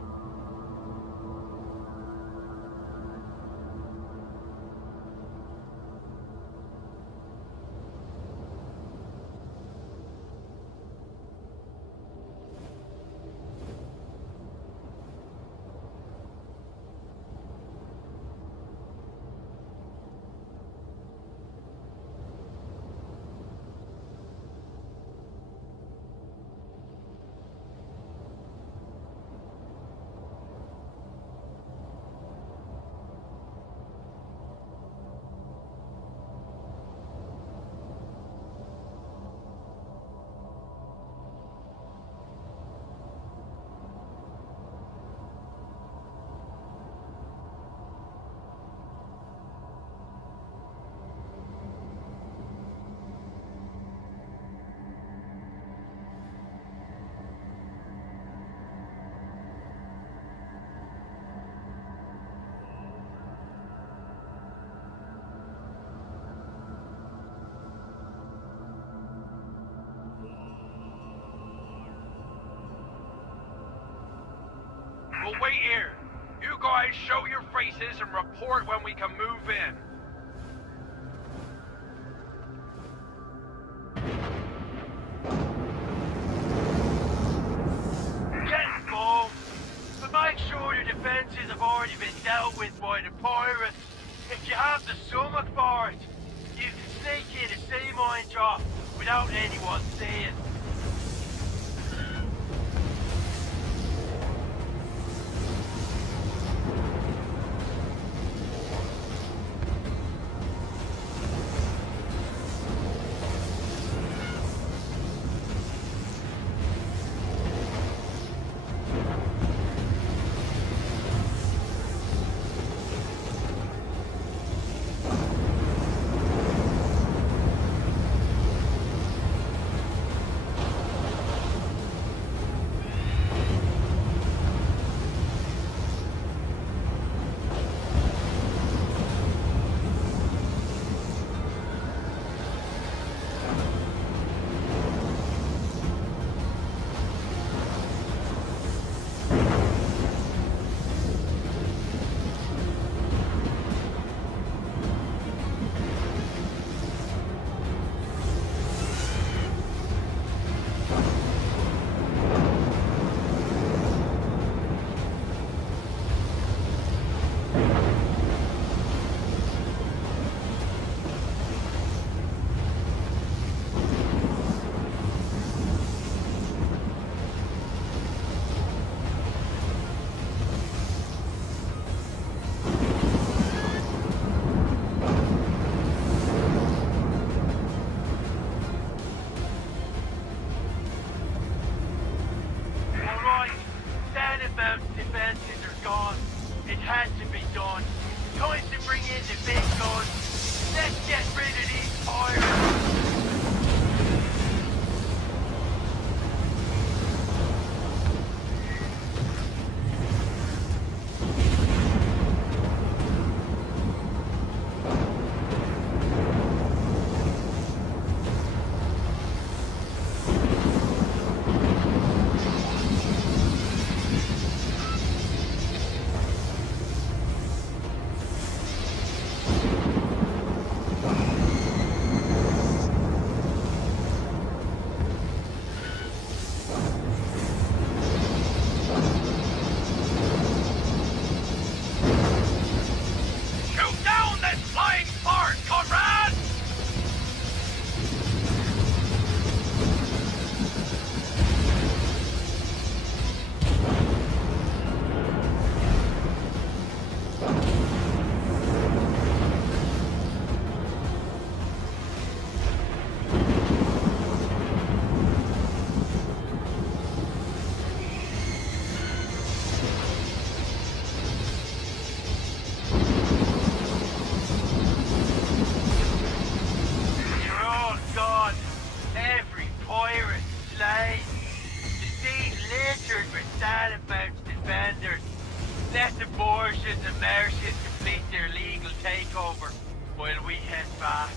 We'll wait here. You guys show your faces and report when we can move in. Get involved, but make sure your defenses have already been dealt with by the pirates. If you have the stomach for it, you can sneak in a sea mine drop without anyone seeing. in the big guns. Let's get rid of these pirates. Let the Borgias and Mercians complete their legal takeover while we head back.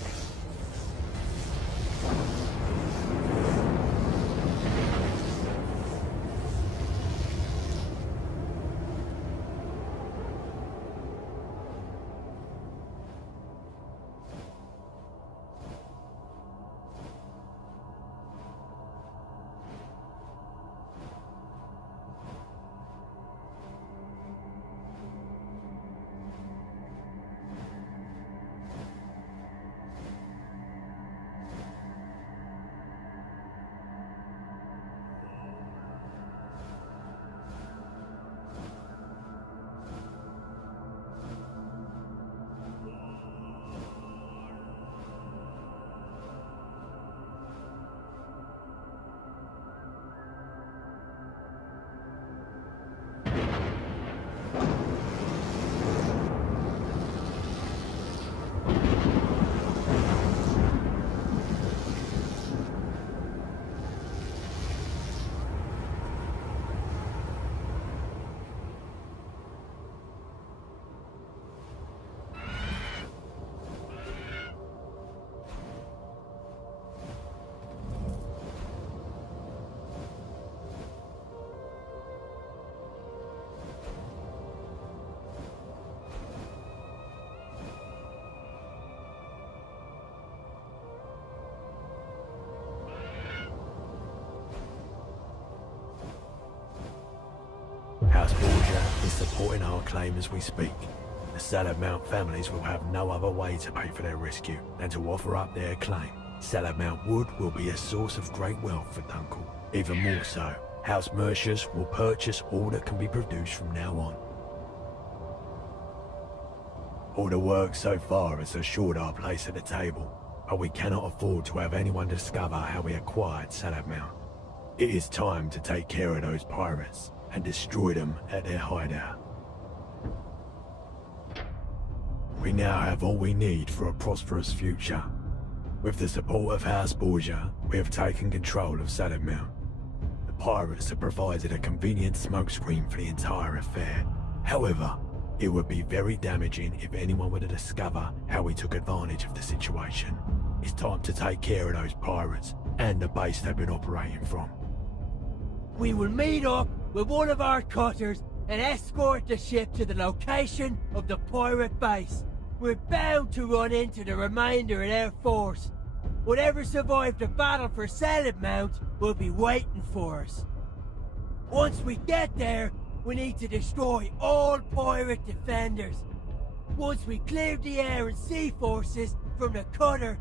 House Borgia is supporting our claim as we speak. The Salamount families will have no other way to pay for their rescue than to offer up their claim. Salamount wood will be a source of great wealth for Dunkel. Even more so, House Mercius will purchase all that can be produced from now on. All the work so far has assured our place at the table, but we cannot afford to have anyone discover how we acquired Salamount. It is time to take care of those pirates and destroy them at their hideout. We now have all we need for a prosperous future. With the support of House Borgia, we have taken control of Salamount. The pirates have provided a convenient smokescreen for the entire affair. However, it would be very damaging if anyone were to discover how we took advantage of the situation. It's time to take care of those pirates and the base they've been operating from. We will meet up with one of our cutters and escort the ship to the location of the pirate base. We're bound to run into the remainder of their force. Whatever survived the battle for Salamount will be waiting for us. Once we get there, we need to destroy all pirate defenders. Once we clear the air and sea forces from the cutter,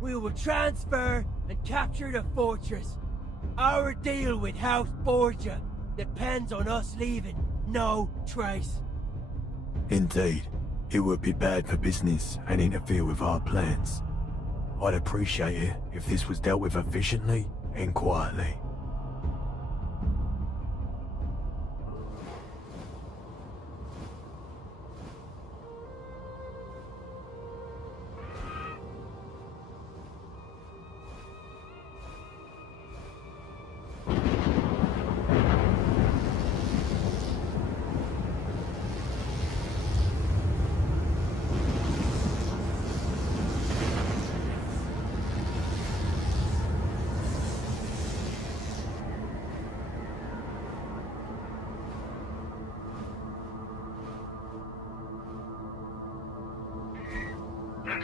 we will transfer and capture the fortress. Our deal with House Borgia depends on us leaving no trace. Indeed, it would be bad for business and interfere with our plans. I'd appreciate it if this was dealt with efficiently and quietly.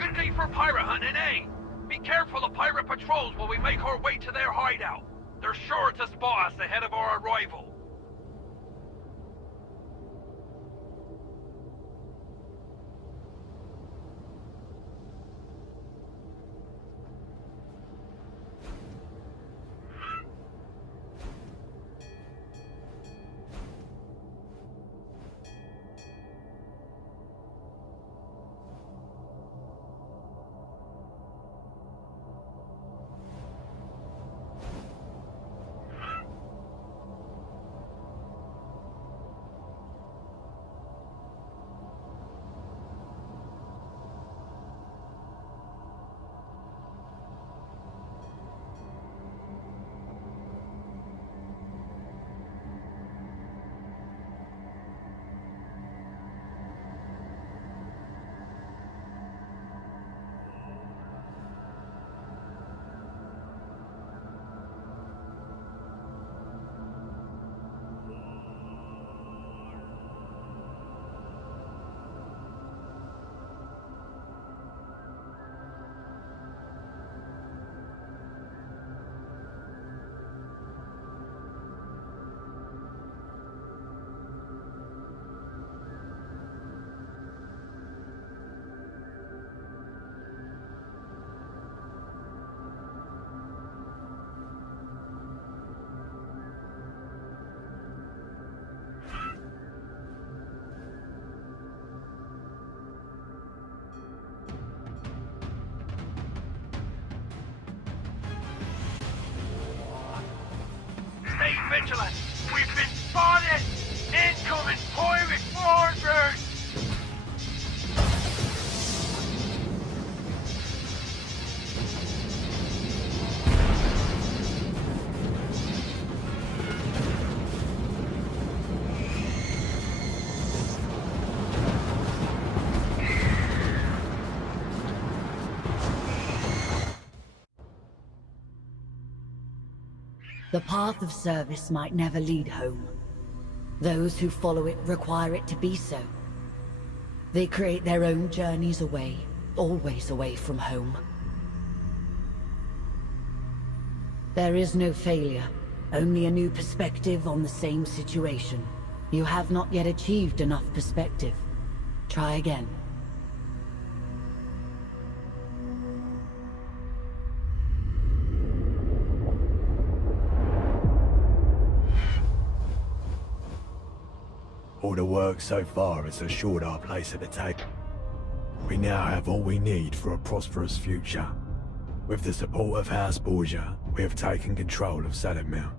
good day for pirate hunting, eh? Be careful of pirate patrols while we make our way to their hideout. They're sure to spot us ahead of our arrival. Stay vigilant. We've been spotted. Incoming pirate forward. The path of service might never lead home. Those who follow it require it to be so. They create their own journeys away, always away from home. There is no failure, only a new perspective on the same situation. You have not yet achieved enough perspective. Try again. All the work so far has assured our place at the table. We now have all we need for a prosperous future. With the support of House Borgia, we have taken control of Salamount.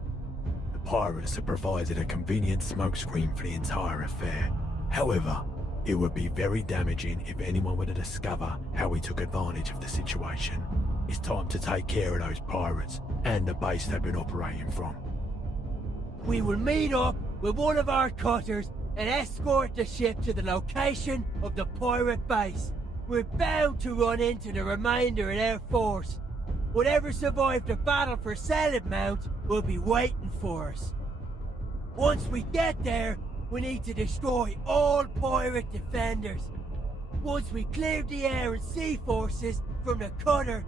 The pirates have provided a convenient smokescreen for the entire affair. However, it would be very damaging if anyone were to discover how we took advantage of the situation. It's time to take care of those pirates and the base they've been operating from. We will meet up with one of our cutters and escort the ship to the location of the pirate base. We're bound to run into the remainder of their force. Whatever survived the battle for Salamount will be waiting for us. Once we get there, we need to destroy all pirate defenders. Once we clear the air and sea forces from the cutter,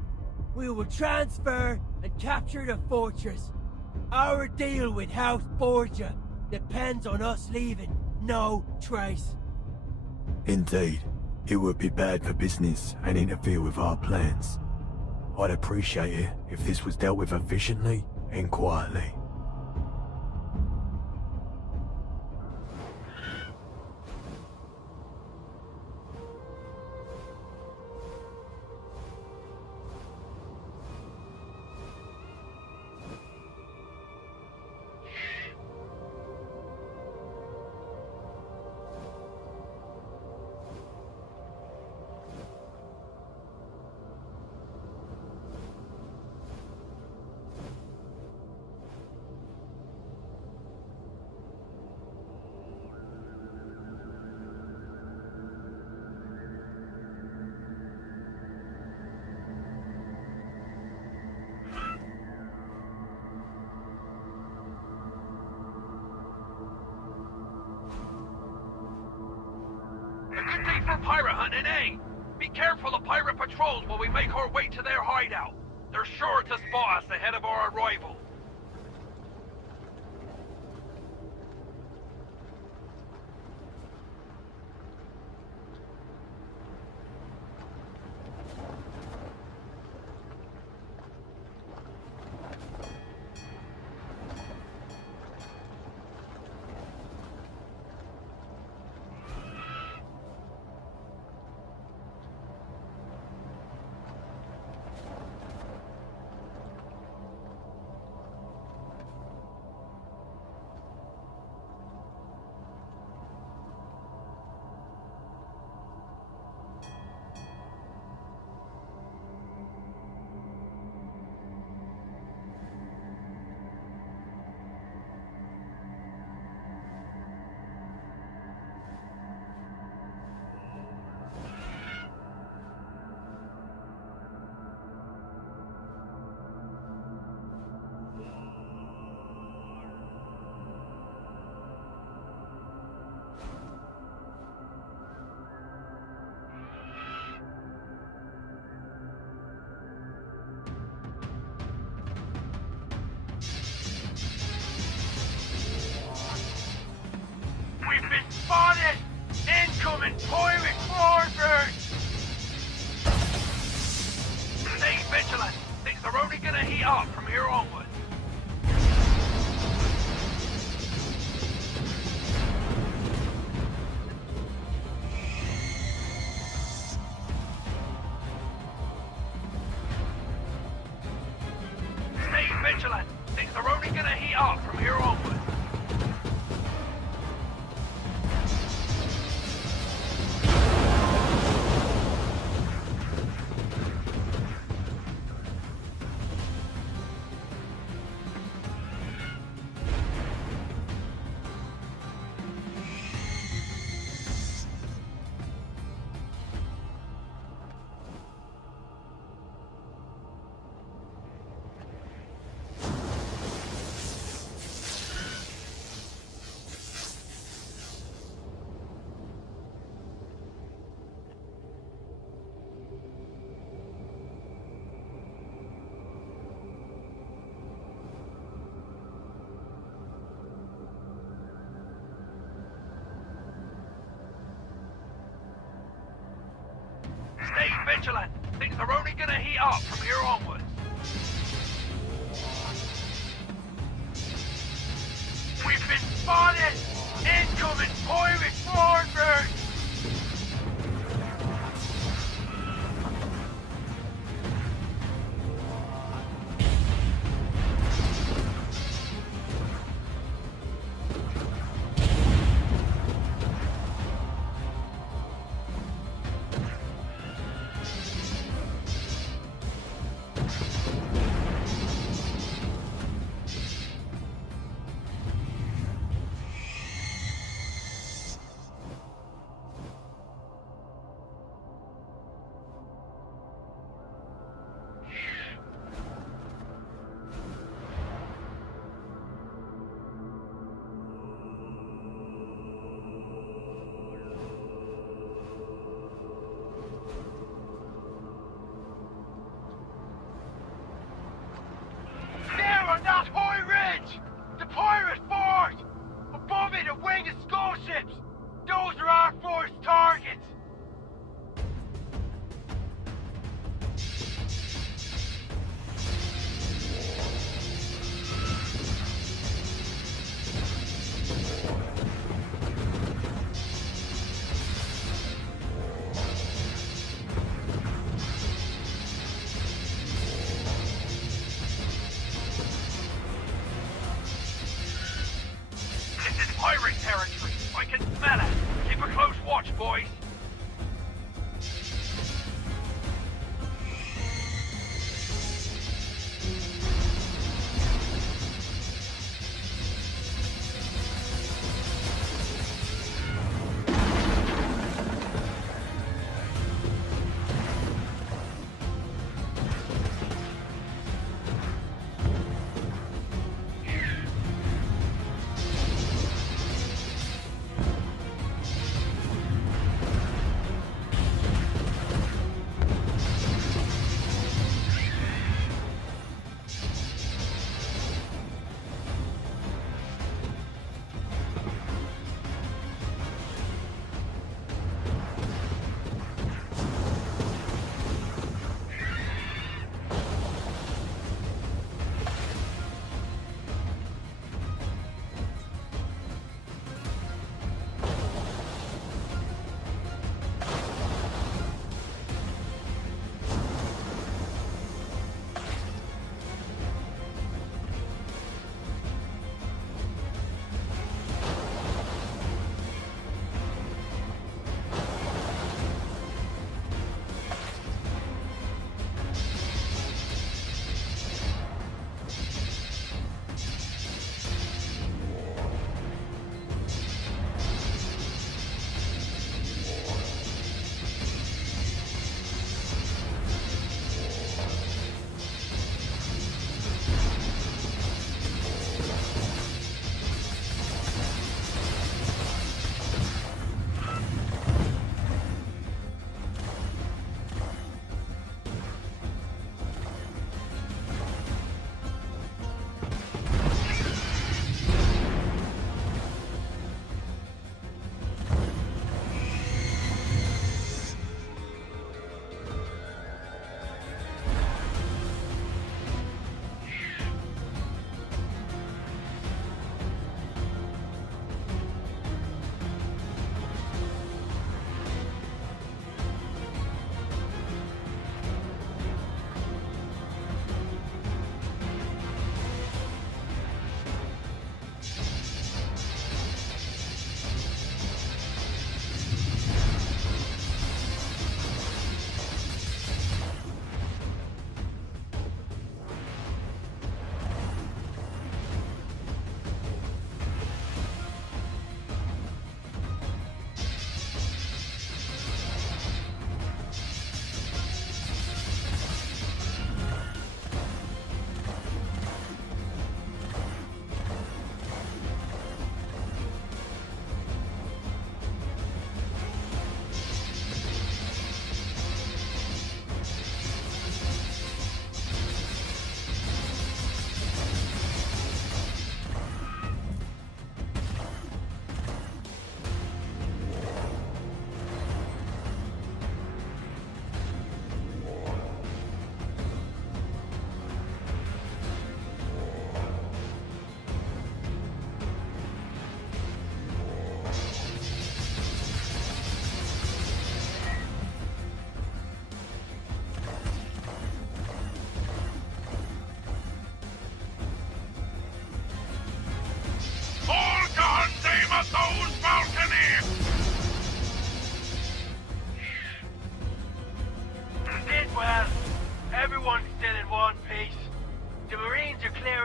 we will transfer and capture the fortress. Our deal with House Borgia depends on us leaving no trace. Indeed, it would be bad for business and interfere with our plans. I'd appreciate it if this was dealt with efficiently and quietly. A good day for pirate hunting, eh? Be careful of pirate patrols while we make our way to their hideout. They're sure to spot us ahead of our arrival. We've been spotted! Incoming pirate forces! Stay vigilant. Things are only gonna heat up from here onward. Stay vigilant. Things are only gonna heat up from here onward. Stay vigilant. Things are only gonna heat up from here onward. We've been spotted! Incoming pirate forces!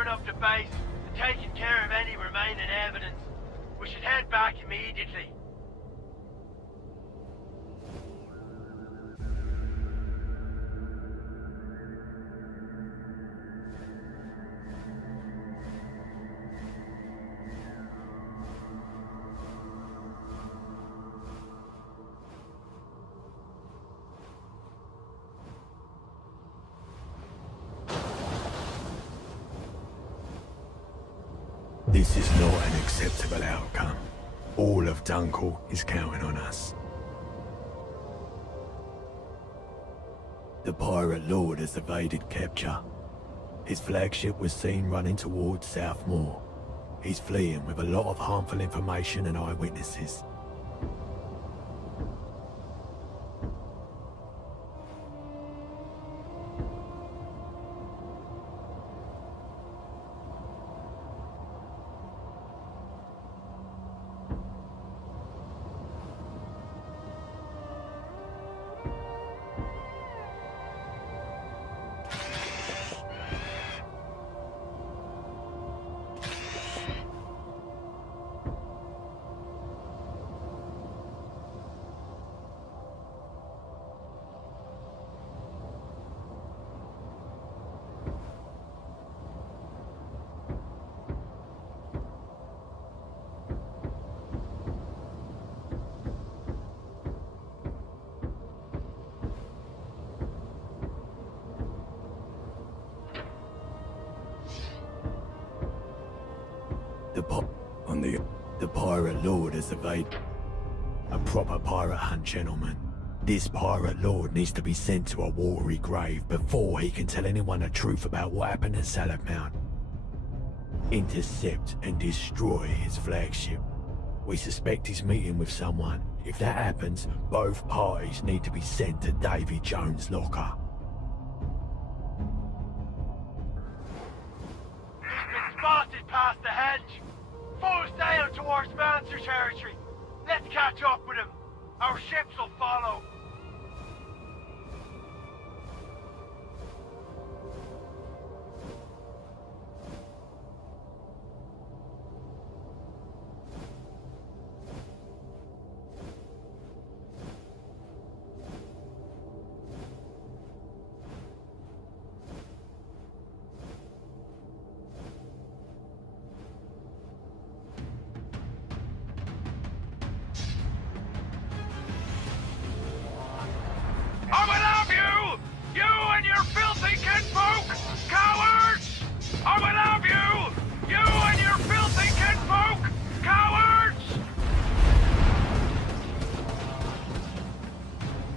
clearing up the base and taking care of any remaining evidence. We should head back immediately. This is not an acceptable outcome. All of Dunkel is counting on us. The Pirate Lord has evaded capture. His flagship was seen running towards South Moor. He's fleeing with a lot of harmful information and eyewitnesses. The Pirate Lord has evaded. A proper pirate hunt, gentlemen. This Pirate Lord needs to be sent to a watery grave before he can tell anyone the truth about what happened at Salad Mount. Intercept and destroy his flagship. We suspect he's meeting with someone. If that happens, both parties need to be sent to Davy Jones' locker. He's been spotted past the hedge. Full sail towards Mancer territory. Let's catch up with him. Our ships will follow. I will have you! You and your filthy kinfolk! Cowards! I will have you! You and your filthy kinfolk! Cowards!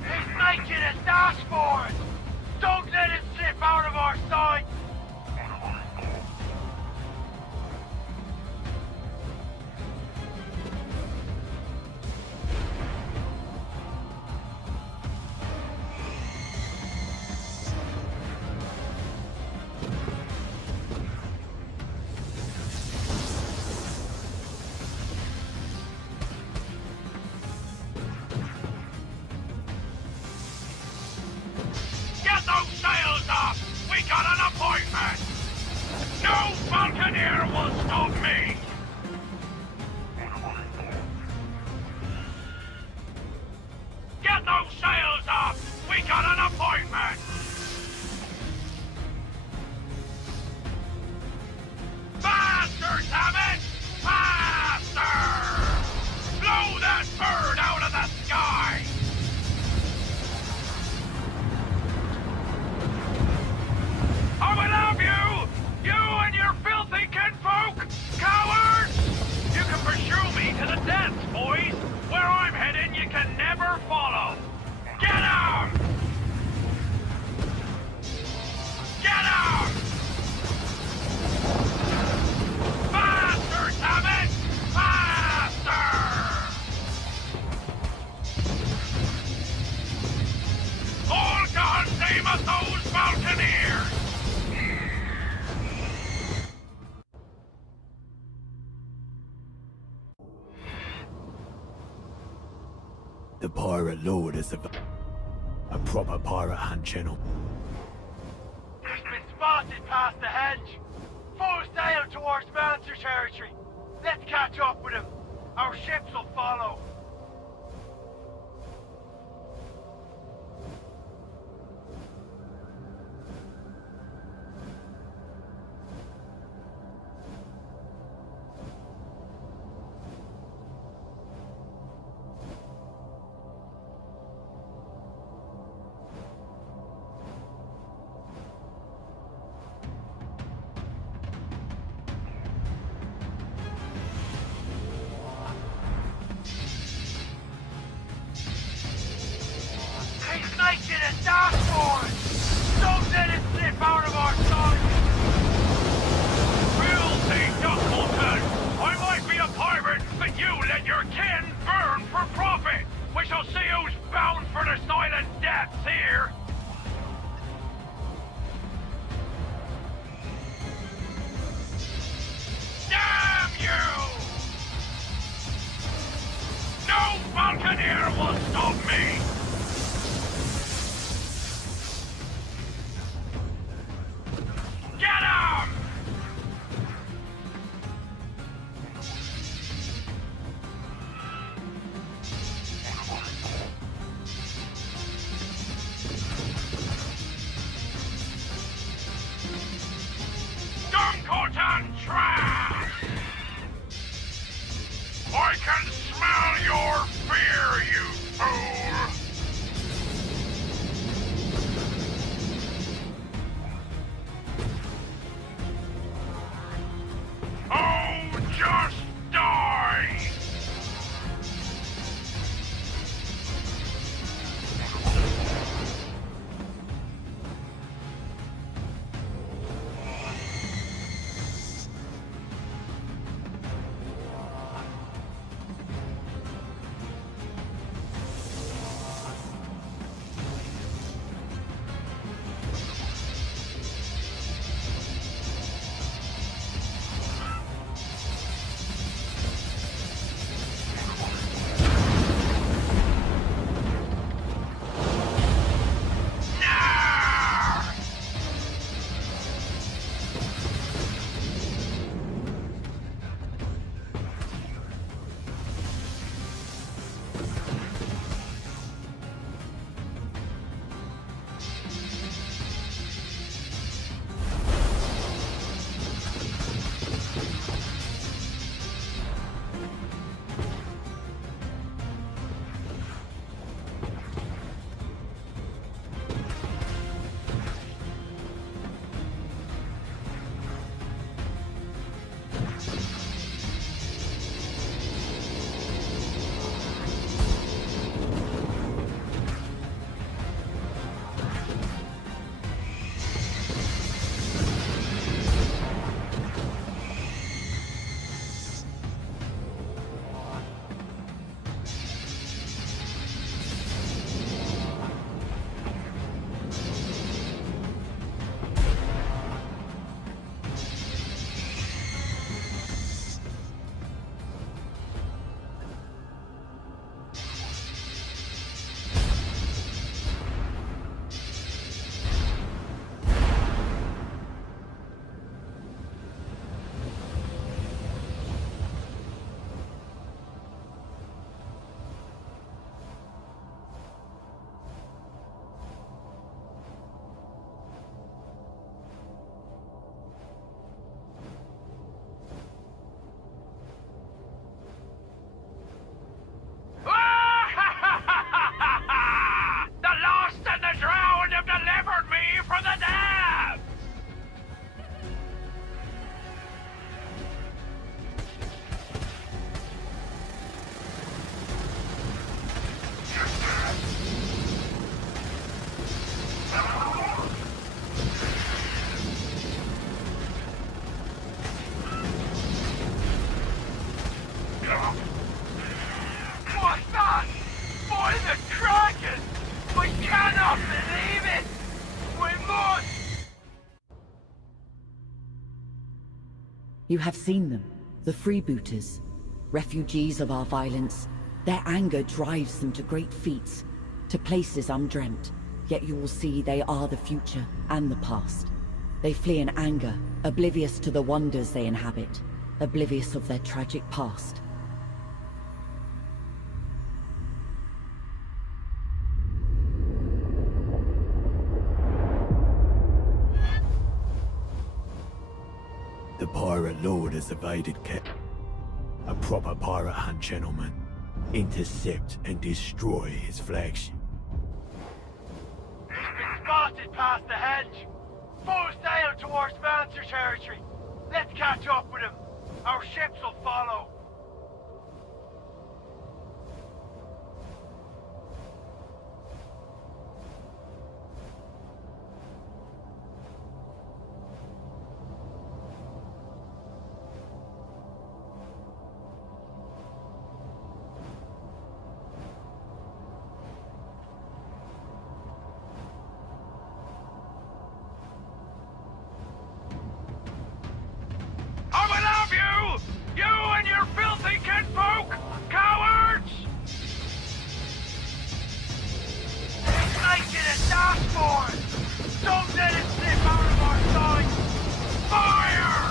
He's making a dash for it! Don't let it slip out of our sight! Get those sails up! We got an appointment! No Falconeer will stop me! Get those sails up! We got an appointment! Faster, damn it! Faster! Blow that bird out of the sky! I will have you! You and your filthy kinfolk! Cowards! You can pursue me to the death, boys! Where I'm heading, you can never follow! Get out! Get out! Faster, damn it! Faster! All guns aim at those Falconeers! The Pirate Lord is a proper pirate hunt channel. He's been spotted past the hedge. Full towards Mancer territory. Let's catch up with him. Our ships will follow. Snakes in a dashboard! Don't let it slip out of our sight! Filthy Duckleton! I might be a pirate, but you let your kin burn for profit! We shall see who's bound for the silent depths here! Damn you! No Falconeer will stop me! Get him! Duncotan trash! I can smell your fear, you fool! Oh, just die! You have seen them, the freebooters, refugees of our violence. Their anger drives them to great feats, to places undreamt. Yet you will see they are the future and the past. They flee in anger, oblivious to the wonders they inhabit, oblivious of their tragic past. The pirate lord has evaded a proper pirate hunt, gentlemen. Intercept and destroy his flagship. He's been spotted past the hedge. Full sail towards Mancer territory. Let's catch up with him. Our ships will follow. I will have you! You and your filthy kinfolk! Cowards! Ignited a dashboard! Don't let it slip out of our sight! Fire!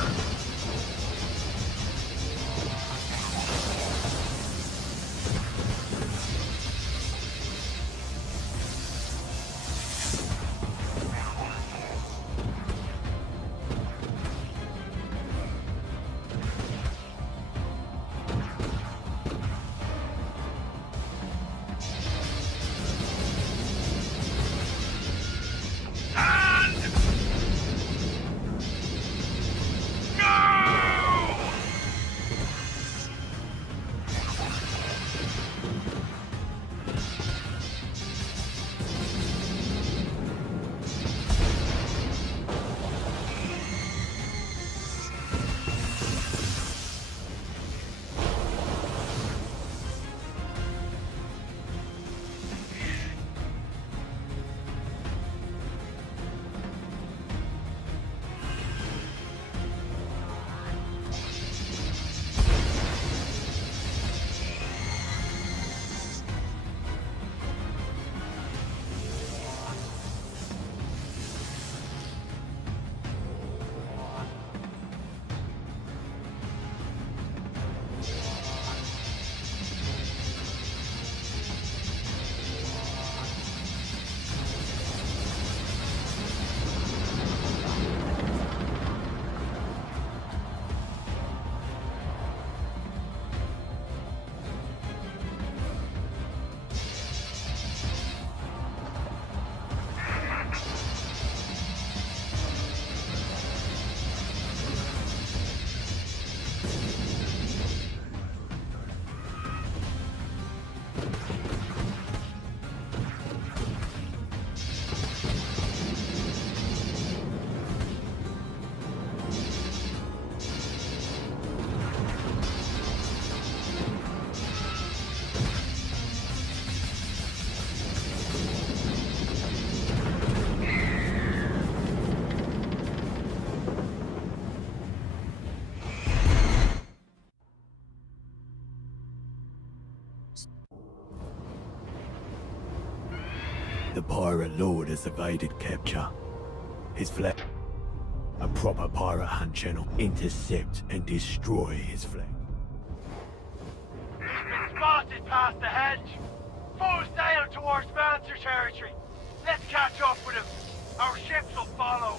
The pirate lord has evaded capture. His flag. A proper pirate hunt channel. Intercept and destroy his flag. He's been spotted past the hedge. Full sail towards Mancer territory. Let's catch up with him. Our ships will follow.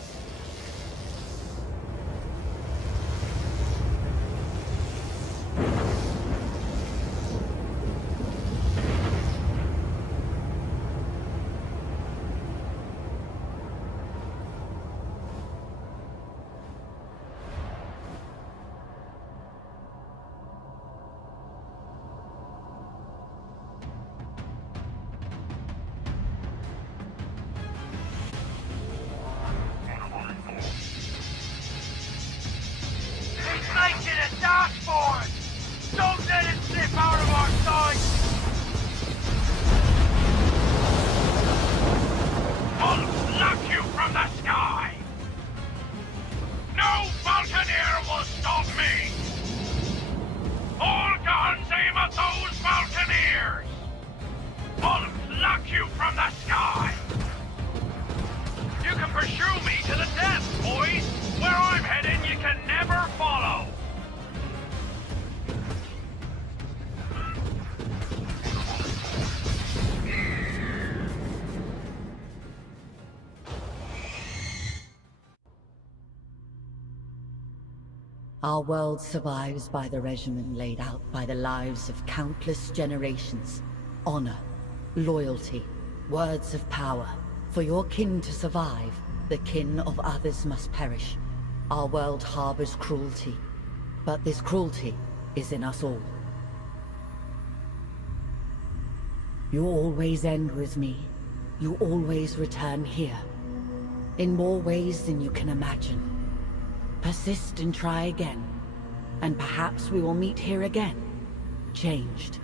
Our world survives by the regimen laid out by the lives of countless generations. Honor, loyalty, words of power. For your kin to survive, the kin of others must perish. Our world harbors cruelty, but this cruelty is in us all. You always end with me. You always return here. In more ways than you can imagine. Persist and try again, and perhaps we will meet here again, changed.